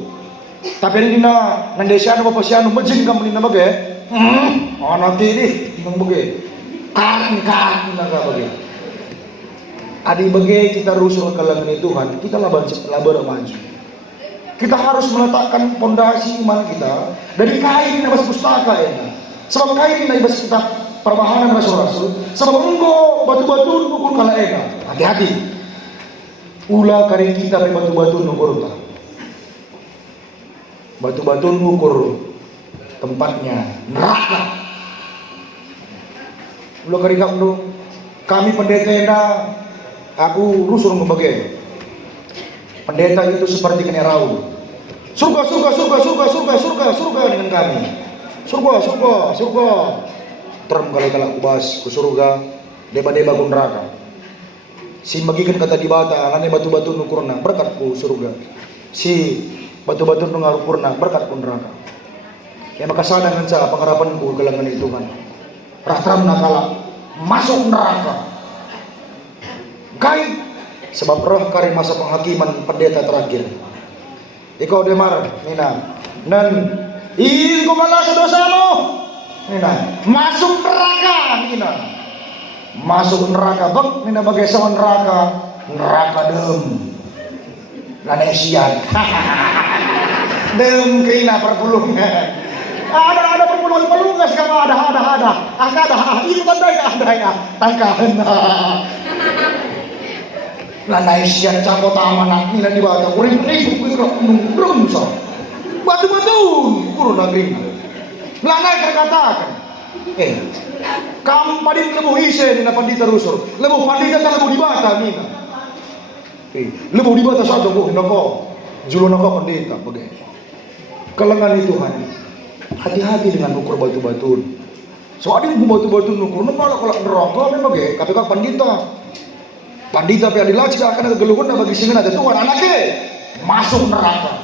Tapi ini nandesiano papasiano majing kamu nina bage. Nanti ini nang bage. Kan naga bage. Adi bage kita rusul kalangan Tuhan, kita labar maju. Kita harus meletakkan pondasi iman kita dari kain yang bahasa pustaka ya. Sebab kain yang bahasa kitab perbahanan rasul-rasul. Sebab engko batu-batu pukul kala ena. Hati-hati. Ulah kari kita batu-batu nunggu batu-batu ngukur tempatnya neraka. Lo kerikam lo, kami pendeta enda, aku rusuh membagi. Pendeta itu seperti kenerau. Surga, surga, surga, surga, surga, surga, surga dengan kami. Surga, surga, surga. Terus kalau kubas ke surga, deba-deba ku neraka. Si bagikan kata di bata, lane batu-batu nukurna berkat ku surga. Si batu-batu nukurna berkat ku neraka. Ya maka sana dengan sa pengharapan ku gelangan itu kan. Ratram nakala masuk neraka. Gaib sebab roh kari masa penghakiman pendeta terakhir. Ikaw demar, Nina. Nan iko malas dosamu. Nina, masuk neraka, Nina. Masuk neraka, bang, Nina bagai sama neraka dem. Lanesian. Dem kina perpulungan. Ada perpulungan sekarang ada. Itu tandai ada ya. Tangkahan. Lanesian cangkot amanah Nina di bawah. Kuring nungkrung so. Batu-batu kurun negeri. Lanai terkatakan. Kamu padin lebu ise Nina pandita rusur. Lebu pandita tak lebu di bata Nina. Lebu di bata saja bu nako. Julu nako pandita bagai. Kalangan itu Tuhan. Hati-hati dengan ukur batu-batu. Soalnya batu-batu nukur malah kalau neraka memang bagai. KPK pandita. Pandita pe adilaci akan ada geluhun bagi sini ada Tuhan anaknya masuk neraka.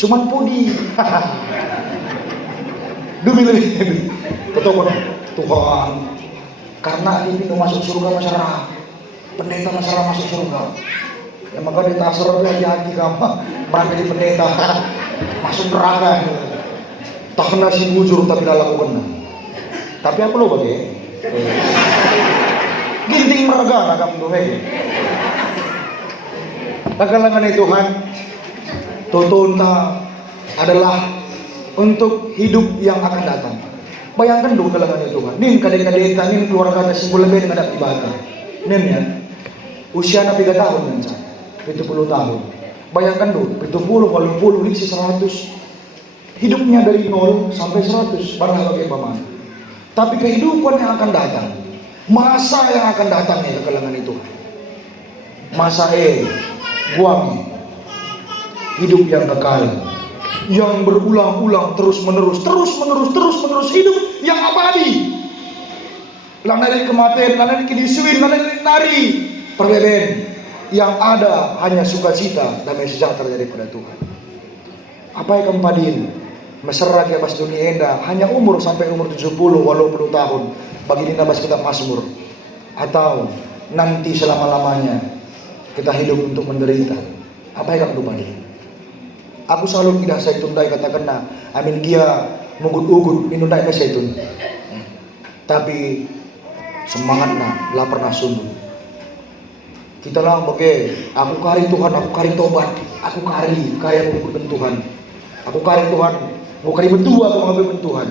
Cuman pudi. Demi lebih. Betul Tuhan. Karena ini masuk surga masyarakat. Pendeta masyarakat masuk surga. Ya maka ditasar hati-hati kamu. Mereka di pendeta masuk neraka. Tak kena si bujur tapi tidak lakukan. Tapi apa lo bagi? Ginting merga nak kamu tuh Kalangan Tuhan tutunta adalah untuk hidup yang akan datang. Bayangkan dulu kalangan Tuhan. Nin kadang-kadang nin keluarga kita simbol lebih menghadap ibadah. Nin ya, usia 3 tahun kan, 70 tahun. Bayangkan dulu, 70, 80, liksi 100. Hidupnya dari 0 sampai 100, barang bagaimana. Tapi kehidupan yang akan datang, masa yang akan datang ya kalangan itu, masa buang hidup yang kekal, yang berulang-ulang terus menerus hidup yang abadi. Lanari kematian, lanari kedisuin, lanari nari perbedaan yang ada hanya sukacita damai sejahtera daripada Tuhan. Apa yang kempadin? Masyarakat ya pas dunia enda hanya umur sampai umur 70 80 tahun bagi kita bas kita Mazmur, atau nanti selama-lamanya kita hidup untuk menderita. Apa yang kamu lupa dia? Aku selalu tidak saya tundai katakan amin dia mengut-ugut minundai saya tun. Tapi semangatnya lah pernah sungguh. Kita lah bagi aku kari Tuhan, aku kari tobat, aku kari aku ikut Tuhan. Aku kari Tuhan, aku kari berdua aku mengambil Tuhan.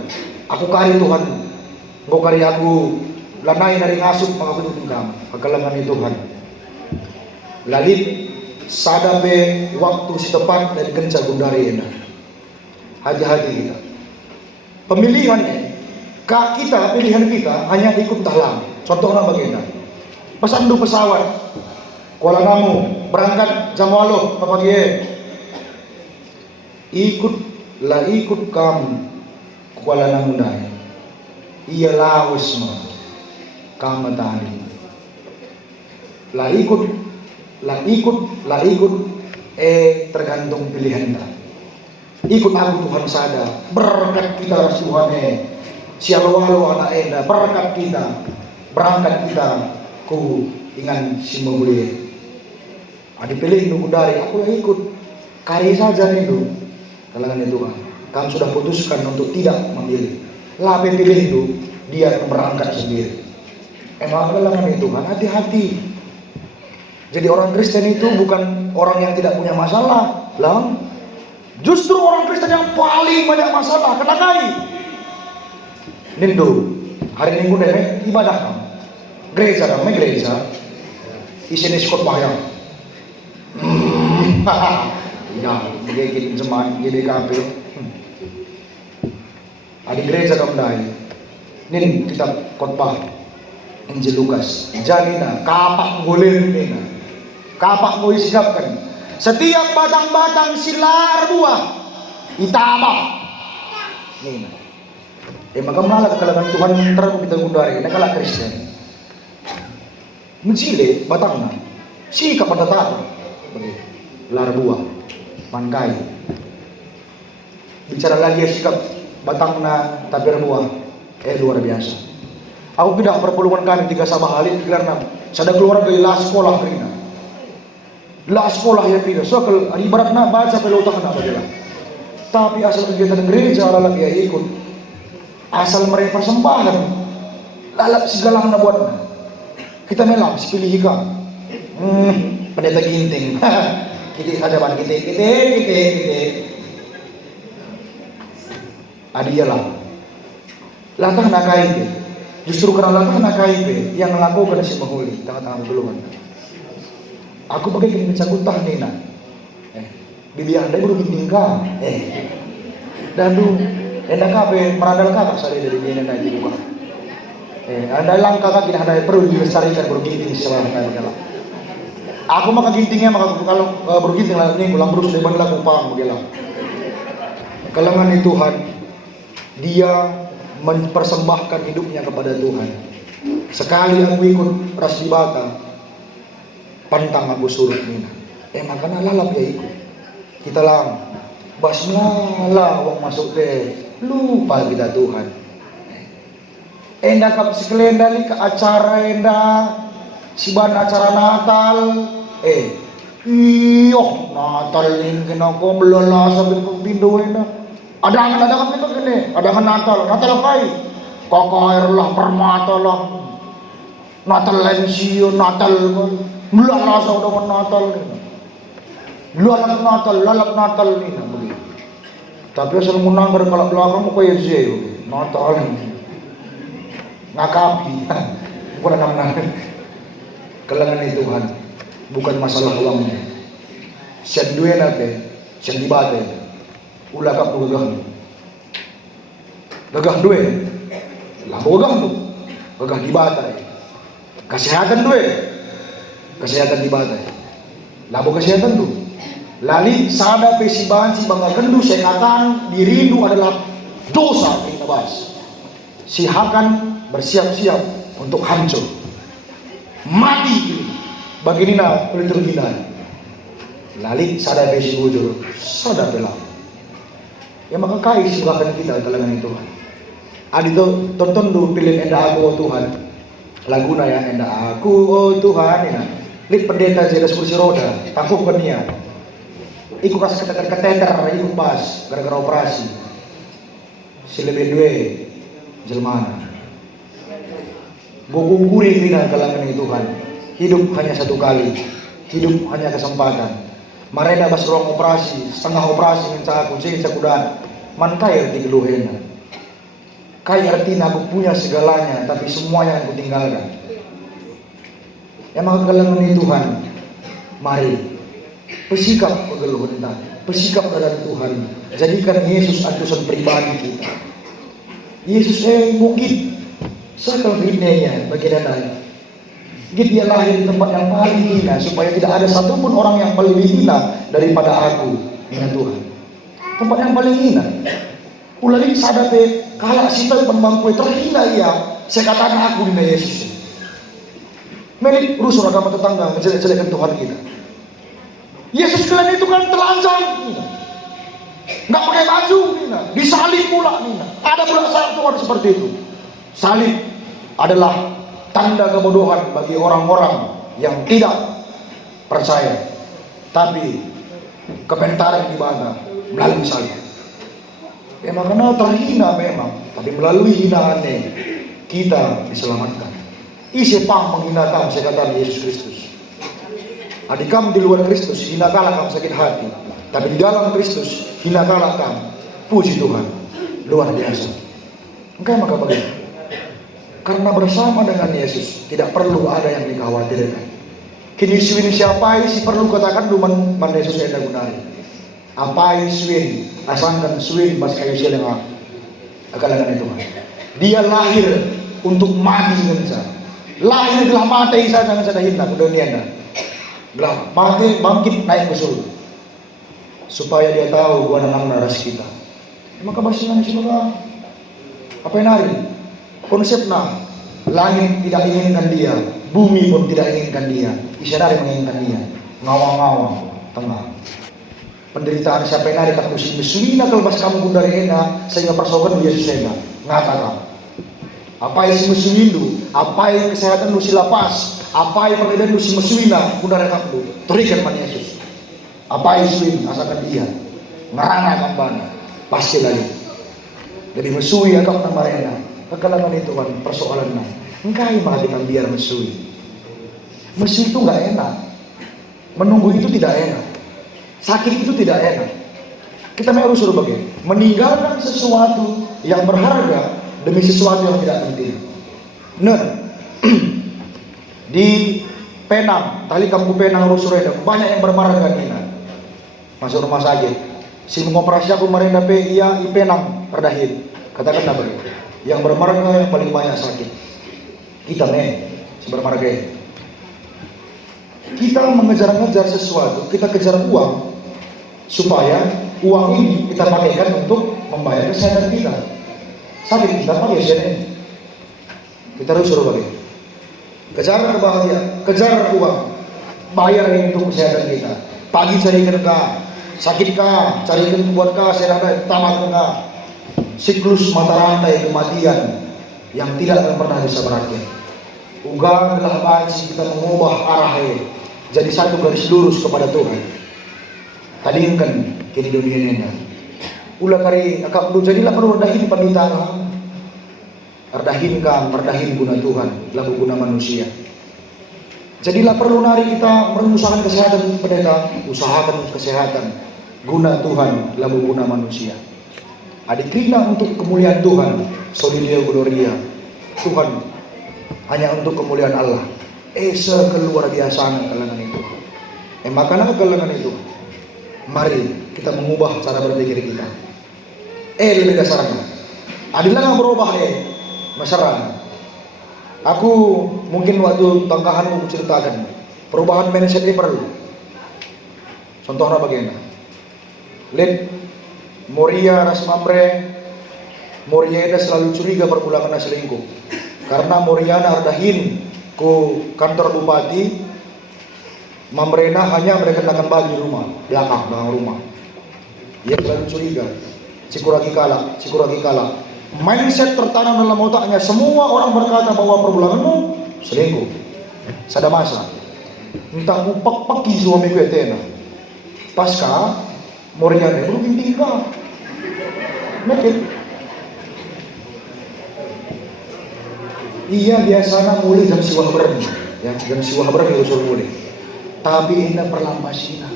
Aku kari Tuhan, aku kari aku lanai dari ngasup mengambil Tuhan. Kekalangan Tuhan. Lalit sadabe waktu setepat dari kenca gundari enak. Hati-hati kita. Pemilihannya, pilihan kita hanya ikut talang. Contohnya bagaimana? Pesandu pesawat, Kuala Namu berangkat jam 8 pagi. Ikut kamu Kuala Namu dai. Ia lawas mah kamu tadi. Lah ikut tergantung pilihan kita. Ikut aku Tuhan sada berkat kita Tuhan sialu-alu anak enda berkat kita berangkat kita ku ingan si mulia. Dipilih nunggu dari aku yang ikut kari saja itu kalangan Tuhan. Kamu sudah putuskan untuk tidak memilih. Lah pilih itu dia berangkat sendiri. Emang kalangan Tuhan hati-hati. Jadi orang Kristen itu bukan orang yang tidak punya masalah, lah. Justru orang Kristen yang paling banyak masalah kena kai. Nindo, hari Minggu deh ibadah kamu. Gereja, isinya skot bayang. Ya, bikin jemaat GBKP. Di gereja kamdai. Nin kitab khotbah Injil Lukas. Janina, kapak ngulir nina. Kapak mau isikapkan. Setiap batang-batang silar buah itabah. Nina. Maka malah kalangan Tuhan terang kita gundari, nakala Kristen. Mencile batangna. Sikap pada tahu. Lar buah, mangkai. Bicara lagi sikap batangna tapi buah, luar biasa. Aku pindah perpuluhan kami 3 sama halin karena sada keluar dari la sekolah rina. La sekolah ya pindah. So kalau ibaratnya baca pelotang na bagila. Tapi asal kegiatan gereja lalap ya ikut. Asal mereka persembahan, lalap segala na buat. Kita melam, pilih ika. Pendeta ginting. Kita ada ban kita. Adialah. Latah nak KIP. Justru karena latah nak KIP yang melakukan si menghuli tangan-tangan duluan. Aku pakai kini cakutah nina. Bibi anda baru tinggal. Dan tu, anda kabe meradal kakak saya dari dia anda juga. Anda langkah kaki anda perlu dilestarikan berginting selama. Aku maka gintingnya maka kalau berginting lah ini ulang terus depan lah kupang begila. Kalangan Tuhan, dia mempersembahkan hidupnya kepada Tuhan. Sekali aku ikut ras di bata, pantang aku surut nina. Maka lalap ya ikut. Kita lang, basmala wong masuk deh, lupa kita Tuhan. Enda kap sekelendali ke acara enda, siban acara Natal, Natal ini kena kau belolah sambil kau pindu enda. Ada kan kita kene, ada kan Natal kai, kakair lah permata lah, Natal lensio Natal kan, belolah sama Natal ini. Lalap Natal ni nak beli. Tapi asal menang dari kalak belakang muka ya zero. Natal ni ngakapi. Bukan nak kalangan Tuhan, bukan masalah uangnya. Sian duit nate, sian dibate. Ulah kap gagah duit. Lah gagah dibate. Kesehatan duit, kesehatan dibate. Labo kesehatan tu. Lali sada pesiban si bangga kendu sekatan dirindu adalah dosa kita bahas. Sihakan bersiap-siap untuk hancur, mati baginina liturgina. Lali sada pesi bujur, sada pelang. Ya maka kai silakan kita kalangan itu. Adi tu tonton dulu pilih enda aku oh Tuhan. Laguna ya enda aku oh Tuhan ya. Lik pendeta jelas kursi roda, takut berniat. Iku kasih ketender, iku pas gara-gara operasi. Si lebih dua jelmana. Gogong kuring dina kalangan Tuhan. Hidup hanya satu kali. Hidup hanya kesempatan. Marena bas ruang operasi, setengah operasi mencak aku, saya cakudan. Man kaya arti keluhena. Kaya artinya aku punya segalanya, tapi semuanya aku tinggalkan. Ya maka kalangan Tuhan, mari pesikap pegeluhan kita, pesikap kepada Tuhan. Jadikan Yesus atusan pribadi kita. Yesus mungkin sekal hidupnya bagaimana? Dia lahir di tempat yang paling hina supaya tidak ada satupun orang yang paling hina daripada aku dengan Tuhan. Tempat yang paling hina. Ulali sadate kalau kita pembangku terhina ia, saya katakan aku dengan Yesus. Melik rusuh agama tetangga menjelek-jelekan Tuhan kita. Yesus kalian itu kan telanjang, nggak pakai baju, disalib pula, ada pula syarat Tuhan seperti itu. Salib adalah tanda kebodohan bagi orang-orang yang tidak percaya, tapi kepentaran ibadah melalui salib. Makanya terhina memang, tapi melalui hinaannya kita diselamatkan. Isi pang menghinakan sekatan Yesus Kristus. Adik kamu di luar Kristus, hina kalah kamu sakit hati. Tapi di dalam Kristus, hina kalah kamu. Puji Tuhan, luar biasa. Maka bagaimana? Karena bersama dengan Yesus, tidak perlu ada yang dikhawatirkan. Kini siapa si perlu katakan duman Yesus yang gunari. Apa swin, asangkan swin mas kayu silang akalangan itu. Dia lahir untuk mati dengan saya. Lahir gelah mati saya dengan saya hinda ke dunia. Gelah mati bangkit naik ke surga. Supaya dia tahu gua nang naras kita. Maka basinan siapa? Apa yang hari? Konsepnya langit tidak inginkan dia, bumi pun tidak inginkan dia, isyarari menginginkan dia. Ngawang-ngawang tengah. Penderitaan siapa yang hari tak musim mesulina kelbas kamu gundari ena sehingga persoalan dia susena ngatakan apa yang si mesulindu, apa yang kesehatan lu si lapas, apa yang perbedaan lu si mesulina gundari kamu terikan man Yesus. Apa yang suin asalkan dia ngerana kambana pasti lagi jadi mesui agak nama rena kekalangan itu kan persoalannya engkai mah kita biar mesui itu nggak enak, menunggu itu tidak enak, sakit itu tidak enak. Kita harus suruh bagaimana meninggalkan sesuatu yang berharga demi sesuatu yang tidak penting. Nah, di Penang, tali kampung Penang Rusureda banyak yang bermarga ini. Masuk rumah sakit, si mengoperasi aku merenda pe iya i Penang perdahin. Katakan apa? Yang bermarga yang paling banyak sakit. Kita si bermarga. Kita mengejar-ngejar sesuatu, kita kejar uang supaya uang ini kita pakaikan untuk membayar kesehatan kita. Sakit kita pakai kesehatan. Kita harus suruh balik. Kejar kebahagiaan, kejar uang, bayar ini untuk kesehatan kita. Pagi cari kerja, sakit kah, cari buat kah, sehat tamat kah. Siklus mata rantai kematian yang tidak akan pernah bisa berakhir. Uga telah baci kita mengubah arahnya jadi satu garis lurus kepada Tuhan. Tadi kan kini dunia ini. Ulah kari akak lu jadilah perlu redahin pandita. Redahin kan, redahin guna Tuhan, lalu guna manusia. Jadilah perlu nari kita merusakan kesehatan pendeta, usahakan kesehatan guna Tuhan, lalu guna manusia. Adikrina untuk kemuliaan Tuhan, Solidia Gloria. Tuhan hanya untuk kemuliaan Allah. Keluar biasa kalangan itu. Makanya kalangan itu. Mari kita mengubah cara berpikir kita. Lebih dasarnya. Adilah nggak berubah masyarakat. Aku mungkin waktu tangkahanmu ceritakan perubahan mindset ini perlu. Contohnya bagaimana? Lihat Moria Rasmamre, Moriana selalu curiga perbulangan selingkuh karena Moriana ardahin ku kantor bupati, Mamrena hanya mereka kenakan baju rumah belakang rumah. Ia selalu curiga. Cikuragi kalah. Mindset tertanam dalam otaknya. Semua orang berkata bahwa perbulanganmu selingkuh. Sada masa entah upak paki suamiku etena. Pasca Moriana belum tinggal. Mungkin iya biasanya mulai jam siwah berani, ya jam siwah berani usul mulai. Tapi indah perlampasina.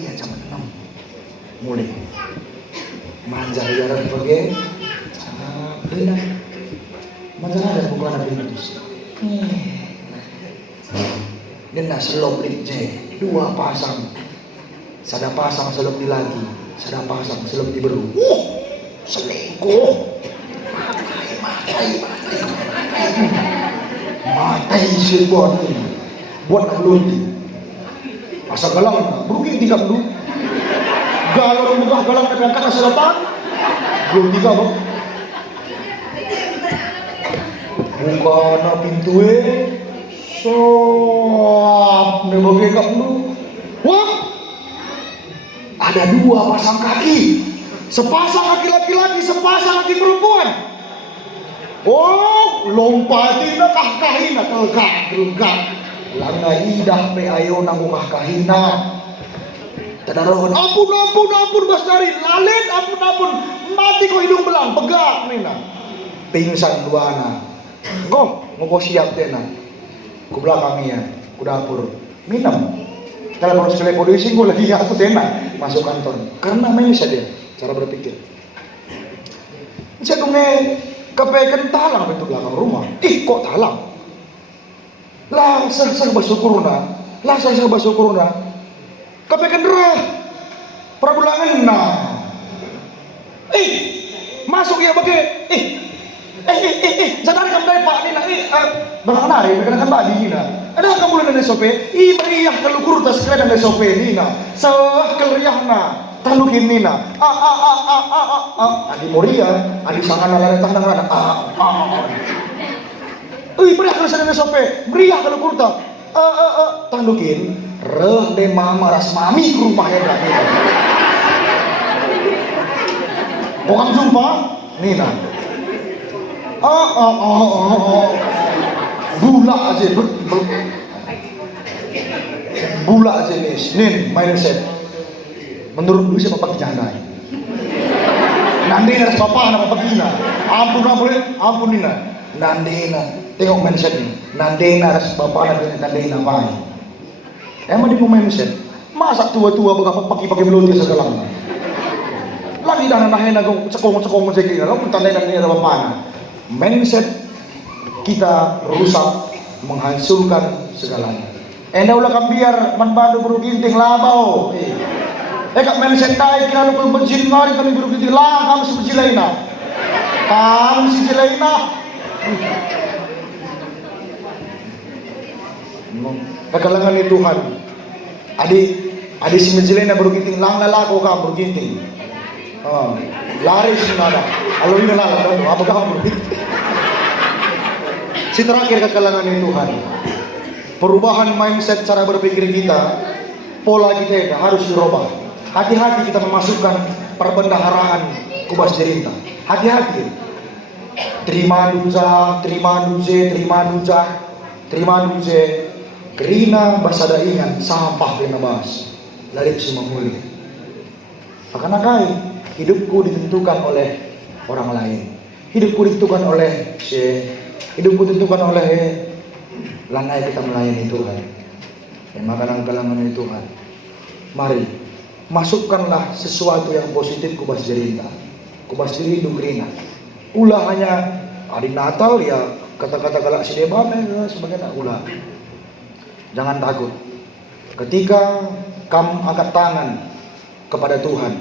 Iya jam 6 mulai. Manjar jarak bagai benar. Manjar ada bukan ada pintu. Dena selop je 2 pasang. Sada pasang selop di lagi, sada pasang selop di beru. Selingkuh. Matai si buat ngelunti. Asal galang, berugi 30. Galau megah galang tapi angkat asal depan. Belum 3 bang. Bukan pintu sop nebagai kamu. Wah, ada 2 pasang kaki. Sepasang kaki laki-laki, sepasang kaki perempuan. Oh, lompatin na kahkahina tegak. Langa idah pe ayo nang kahkahina. Tadarohon, ampun Basdari, lalit ampun. Mati ko hidung belang, pegak nina. Pingsan 2 anak. Ngogo siap tena. Ku belakangnya, ku dapur. Minum. Kalau harus ke polisi gue lagi aku tena masuk kantor. Karena menyusah dia cara berpikir. Saya tungai kepekan talang pintu belakang rumah. Kok talang? Lah, saya bersyukur na. Kepekan derah. Prabulangan na. Masuk ya bagi. Sadar kamu dari Pak Nina. Berkenari, mereka kembali Nina. Ada kamu dari SOP? Meriah kalau kurtas kalian dari SOP Nina. Sah keleriah na. Talukin Nina. Adi Moria, adi sangan ala tahan dengan meriah kalau sadar dari SOP. Meriah kalau kurtas. Talukin. Reh de mama ras mami ke rumahnya berarti. Bukan jumpa Nina. Bula aja bula aja nih mindset. Menurut lu siapa pakai jangan. Nandina bapak nama pagina. Ampun Nina. Nandina. Tengok mindset nih. Nandina bapak Nandina apa? Emang di mindset. Masa tua-tua pakai melodi segala. Lagi dah nahen aku cekong segini. Lalu tanda ini ada bapak. Mindset kita rusak, menghancurkan segalanya. Enda ulah biar manbado buru ginting labau. Kak mindset tai kira lu bensin mari kami buru ginting lang kamu si bejilaina. Kamu si jilaina. Kekalangan ni Tuhan. Adi si bejilaina buru ginting lang lalako ka buru ginting. Lari sebenarnya. Kalau ini lalu apa kamu? Si terakhir kekalangan ini Tuhan. Perubahan mindset cara berpikir kita, pola kita harus dirubah. Hati-hati kita memasukkan perbendaharaan kubas jerinta. Hati-hati. Terima duja. Kerina basada ingat sampah kena bahas. Lari semua muli. Akan hidupku ditentukan oleh orang lain. Hidupku ditentukan oleh hidupku ditentukan oleh lanai kita melayani Tuhan. Makanan kalangan ini Tuhan. Mari masukkanlah sesuatu yang positif kubas jerinta. Kubas jeri dukrina. Ulah hanya hari Natal ya kata-kata galak si deban sebagainya ulah. Jangan takut. Ketika kamu angkat tangan kepada Tuhan,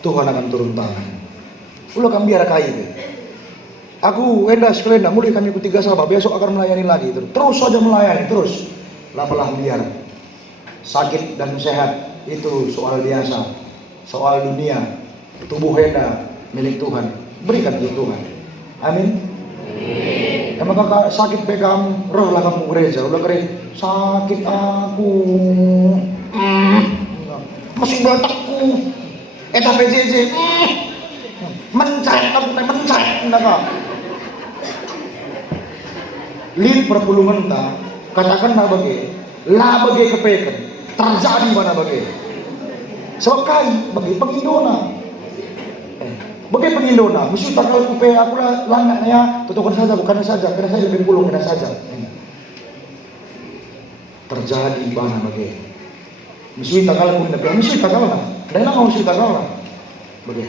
Tuhan akan turun tangan. Ulah kami biar kayu. Aku sekalian mulai kami ketiga sahabat besok akan melayani lagi terus saja melayani terus. Lapalah biar sakit dan sehat itu soal biasa, soal dunia. Tubuh Enda milik Tuhan, berikan ke Tuhan. Amin. Emang kakak sakit bekam, rohlah kamu gereja. Udah kering sakit aku, masih batakku. Eta PJJ mencret enggak. Lin perpulungan ta katakan na bagi kepekan terjadi mana bagi sebab kai bagi pengindona bagi pengindona mesti takal kupe aku langaknya tutukan saja bukan saja kena saja berpulung kena saja terjadi mana bagi mesti takal pun tapi mesti takal lah dan mau mesti takal lah bagi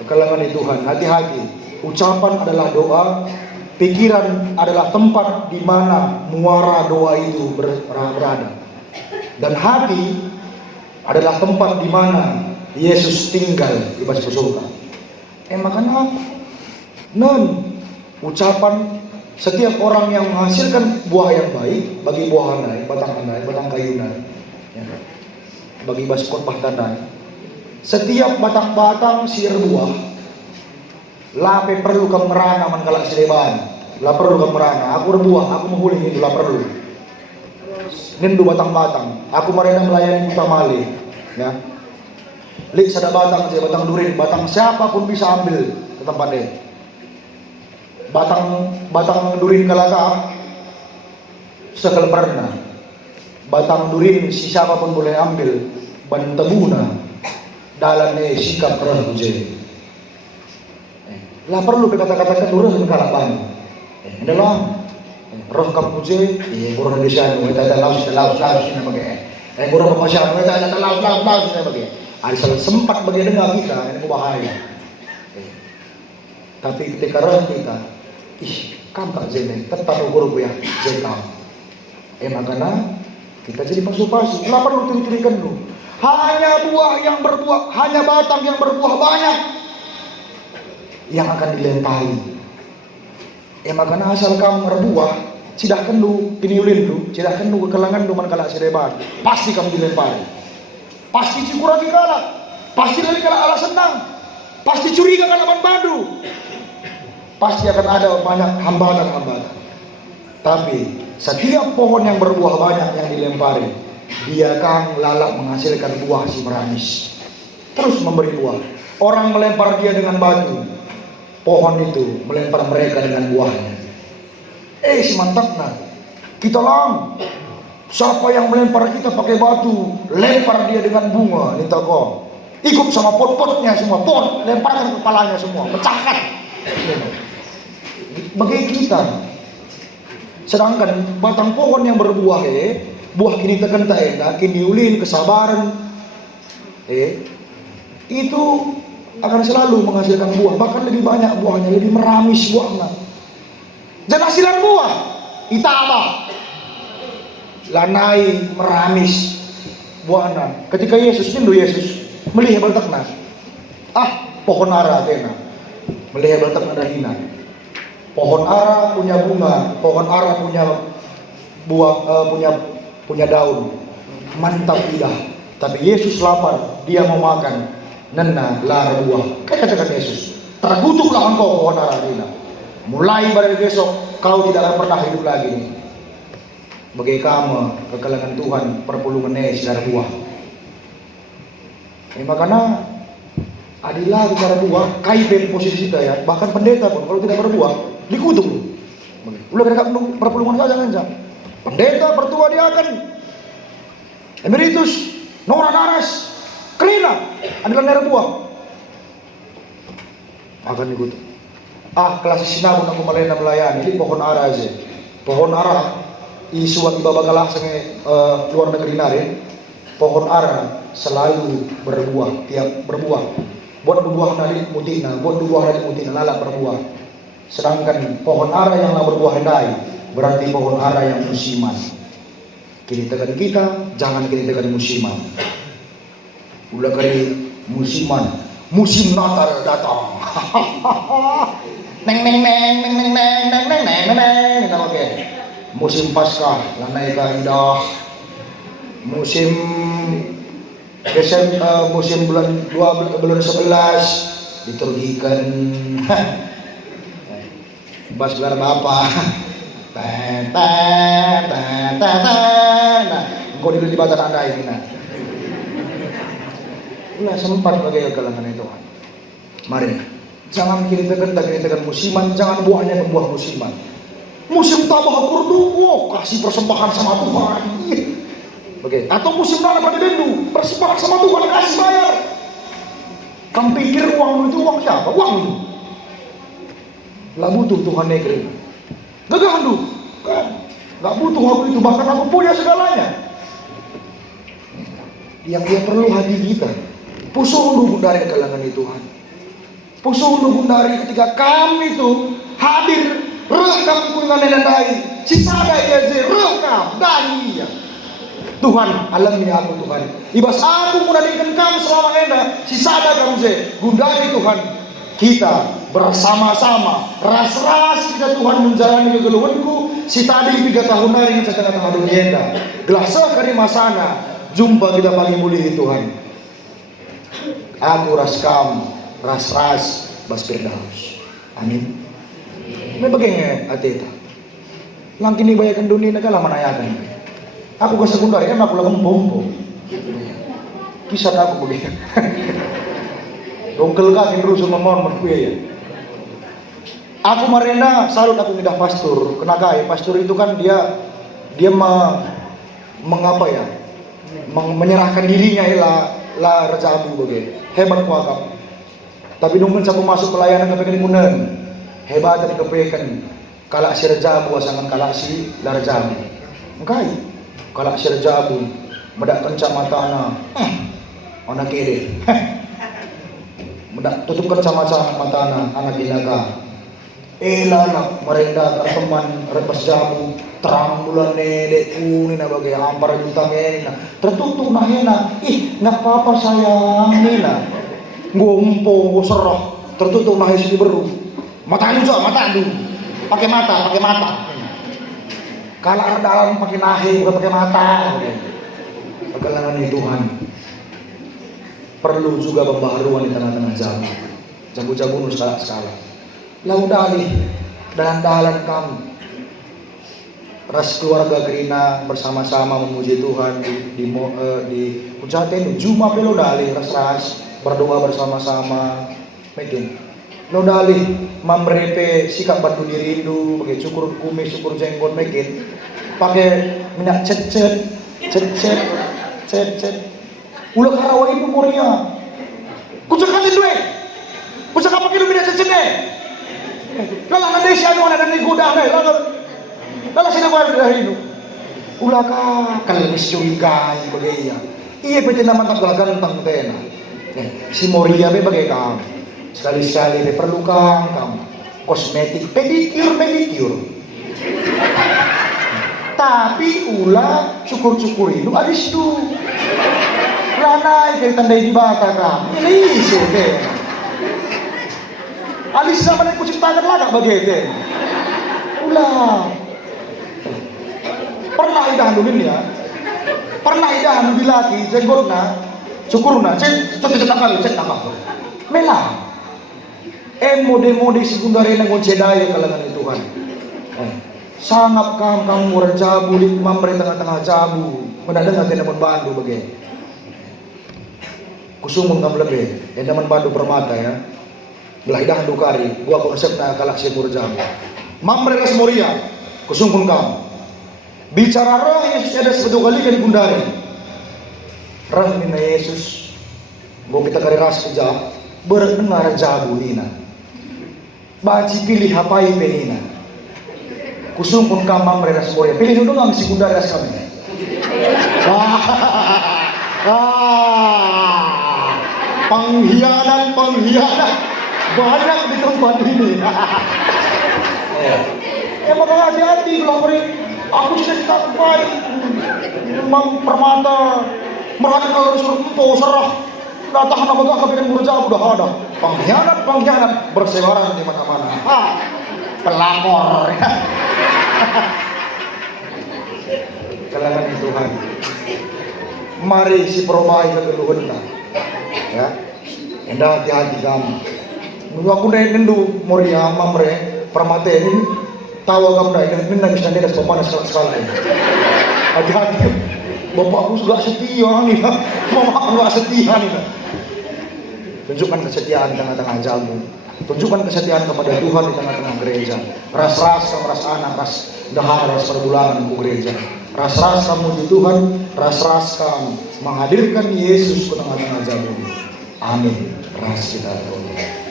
kekalangan Tuhan hati-hati ucapan adalah doa. Pikiran adalah tempat di mana muara doa itu berada. Dan hati adalah tempat di mana Yesus tinggal di bawah surga. Makanya ucapan setiap orang yang menghasilkan buah yang baik bagi buah handai, batang kayu handai, bagi bas khotbah tandai. Setiap batang-batang sir buah lape perlu kamu merana menggalak sileban. La perlu kamu merana. Aku berbuah, aku menghuling itu la perlu. Nindu batang-batang. Aku merena melayani utamali. Ya. Lik sada batang saja, batang durin, batang siapapun bisa ambil ke tempat dia. Batang durin kalaka sekal pernah. Batang durin si siapapun boleh ambil. Bantabuna dalamnya sikap rahuje. Lah perlu kata-kata roh kalaban. Dalam roh kapuje, guru Indonesia itu ada laus ini pakai. Guru Papasya itu ada laus ini pakai. Ada sempat bagi dengar kita ini bahaya. Tapi ketika roh kita, kampak jene, tetap guru ya jengkau. Makanya kita jadi pasu-pasu. Lah perlu tiri-tirikan dulu. Hanya buah yang berbuah, hanya batang yang berbuah banyak yang akan dilempari. Maka asal kamu berbuah, sidahkan lu, kiniulin lu, sidahkan lu kekelangan lu manakala sedebat. Pasti kamu dilempari. Pasti cikuragi kalah. Pasti lagi kalah ala senang. Pasti curiga kalah badu. Pasti akan ada banyak hambatan-hambatan. Tapi setiap pohon yang berbuah banyak yang dilempari, dia akan lalat menghasilkan buah si manis. Terus memberi buah. Orang melempar dia dengan batu, pohon itu melempar mereka dengan buahnya. Si mantapnya. Kita lang. Siapa yang melempar kita pakai batu, lempar dia dengan bunga, minta kau. Ikut sama pot-potnya semua, pot, lemparkan kepalanya semua, pecahkan. Bagi kita. Sedangkan batang pohon yang berbuah, buah kini tekan tak enak, kini ulin kesabaran, itu akan selalu menghasilkan buah, bahkan lebih banyak buahnya, lebih meramis buahnya. Dan hasilan buah, itama, lanai meramis buahnya. Ketika Yesus melihat baltakna, pohon ara kena, melihat baltakna dahina. Pohon ara punya bunga, pohon ara punya buah, punya daun, mantap tidak. Tapi Yesus lapar, dia mau makan, nena lar buah. Kayak katakan Yesus, terkutuklah engkau pohon ara dina. Mulai pada besok kau tidak akan pernah hidup lagi nih. Bagi kamu kekalangan Tuhan perpulungan sinar buah. Makanya adilah bicara buah, kaiben posisi kita ya. Bahkan pendeta pun kalau tidak berbuah dikutuk lu. Ulah mereka perpulungan saja kan. Pendeta pertua dia akan emeritus, nora naras, kelina, adalah nera buah. Akan dikutuk. Kelas sinabun aku malena melayani di pohon ara aja. Pohon ara isuat iba bakalah sange luar negeri nare. Pohon ara selalu berbuah, tiap berbuah. Buat berbuah dari mutina, buat berbuah dari mutina lala berbuah. Sedangkan pohon ara yang berbuah hendai berarti pohon ara yang musiman. Kini tekan kita, jangan kini tekan musiman. Ulah kali musiman, musim Natal datang. Neng neng neng neng neng neng neng neng neng neng neng. Oke. Musim Paskah, lanai ka indah. Musim Desember, musim bulan 11 diturgikan. Bas gelar bapak. Nah, engkau di batas Anda ini. Nah, sempat bagi kekalangan itu. Mari, jangan kini tekan musiman, jangan buahnya ke buah musiman. Musim tabah kurdu, kasih persembahan sama Tuhan. Oke. Atau musim nana pada bendu, persembahan sama Tuhan, kasih bayar. Kamu pikir uang itu uang siapa? Uang itu. Gak butuh Tuhan negeri. Gagah lu, kan? Gak butuh aku itu, bahkan aku punya segalanya. Yang dia perlu hati kita. Pusung lu bundari kalangan Tuhan. Pusung lu bundari ketika kami itu hadir. Rekam kungan nenandai, sisada ya je rekam dari dia. Tuhan alami aku Tuhan. Ibas aku menandingkan kamu selama enda, sisada kamu je gundari Tuhan. Kita bersama-sama ras-ras kita Tuhan menjalani kegeluhanku. Si tadi 3 tahun hari kita tengah dunia enda. Gelasa kari masana, jumpa kita pagi muli Tuhan. Aku ras kamu, ras-ras bas Firdaus. Amin. Ini bagaimana ateta? Langkini bayakan dunia negala manayakan. Aku ke sekundari kan aku langsung bombo. Kisah aku begitu. Dongkel kaki rusuh memon ya. Aku marenda salut aku tidak pastor. Kenapa? Pastor itu kan dia mengapa ya? Menyerahkan dirinya la raja abu begitu. Hebat kuakap. Tapi nunggu sapu masuk pelayanan ke pengen hebat dari kepekan kalak si rejabu asangan kalak si larjabu engkai kalak si rejabu medak kencang matana anak kiri medak tutup kencang matana anak inaga Elana merenda teman rebas jamu terang bulan nedek kuning na bagai hampar juta na tertutup nah hena nak apa sayang nina gompo serah tertutup nah isi beru mata anu pakai mata kalau ada dalam pakai nahi bukan pakai mata pergelangan Tuhan perlu juga pembaharuan di tengah-tengah zaman jago-jago skala laudali dalan-dalan kamu ras keluarga Gerina bersama-sama memuji Tuhan di Pujaten Juma pelodali ras berdoa bersama-sama mungkin lodali membrepe sikap batu dirindu pakai cukur kumis cukur jenggot mungkin pakai minyak cet ulah karawan itu Korea kucakatin duit kucak apa kilo minyak cet kalau ada siapa ada nih gudang deh, kalau sini gua ada itu, ulah kalau discurigai bagaimana? Iya betul nama tak gelagan tentang tena. Si Moria be bagai kamu, sekali-sekali be perlu kamu kosmetik, pedicure. Tapi ulah cukur itu alis tu, ranai kayak tandai di bata kamu, ini sih deh. Alis sama dengan kucing tangan lah begitu. Ulah. Pernah idah dulu ya. Pernah idah dulu lagi jenggotna, cukurna, cek kali cek apa. Melah. Mode sekunder yang ngocedai kalangan Tuhan. Sangat kamu jabu di mamre tengah-tengah jabu. Mendadak nanti namun bandu begitu. Kusumun kamu lebih. Namun bandu permata ya. Belaidah dukari, gua konsep na kalaksi murjamu. Mamre las moria, kusungkun kamu. Bicara roh Yesus ada sebetulnya kali kan gundari. Roh mina Yesus, gua kita kari ras kerja, berdengar jabu nina. Baci pilih hapai penina. Kusungkun kamu mamre las moria. Pilih dulu nggak mesti gundari ras kami. Pengkhianat. Banyak di tempat ini. Emang hati-hati kalau aku cerita baik, permata, mereka kalau suruh serah, datang nama gak kepengen berjauh udah ada. Pengkhianat bersebaran di mana-mana. Pelakor. Kalangan Tuhan. Mari si perubahan kegeluhan kita. Ya, endah hati-hati kamu. Aku naik nendu Moria mamre permata ini tawa kamu naik ini nangis kas panas sekali. Hati-hati, bapakku sudah setia nih, mamaku sudah setia nih. Tunjukkan kesetiaan di tengah-tengah jamu. Tunjukkan kesetiaan kepada Tuhan di tengah-tengah gereja. Ras-ras kamu ras anak, ras dahar, ras perbulangan ku gereja. Ras-ras kamu di Tuhan, ras-ras kamu menghadirkan Yesus ke tengah-tengah jamu. Amin. Ras kita berdoa.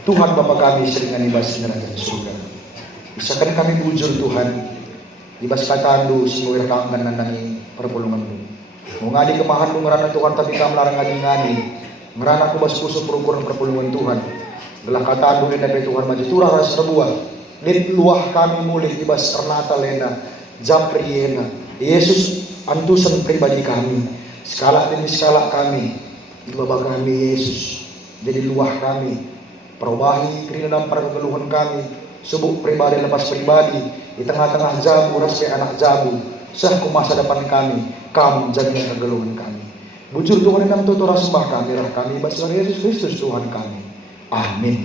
Tuhan Bapa kami seringan ibas neraka surga. Bisakan kami bujur Tuhan. Ibas katandu sinuwir kangkan nandangi perpulunganmu. Mengadi kemahanmu ngerana Tuhan tapi kami larang ngadi-ngadi. Ngerana ku bas kusuk perukuran perpulungan Tuhan. Gelah katandu ni nabi Tuhan maju turah ras rebuah. Lid luah kami mulih ibas ernata lena. Japriena. Yesus antusan pribadi kami. Skala demi skala kami. Ibaba kami Yesus. Jadi luah kami. Perubahi keringan para kegeluhan kami. Subuk pribadi lepas pribadi. Di tengah-tengah jabu raspe anak jabu. Sah ku masa depan kami. Kamu jadikan kegeluhan kami. Bujur Tuhan dalam tutur sembah kami. Kami basar Yesus Kristus Tuhan kami. Amin.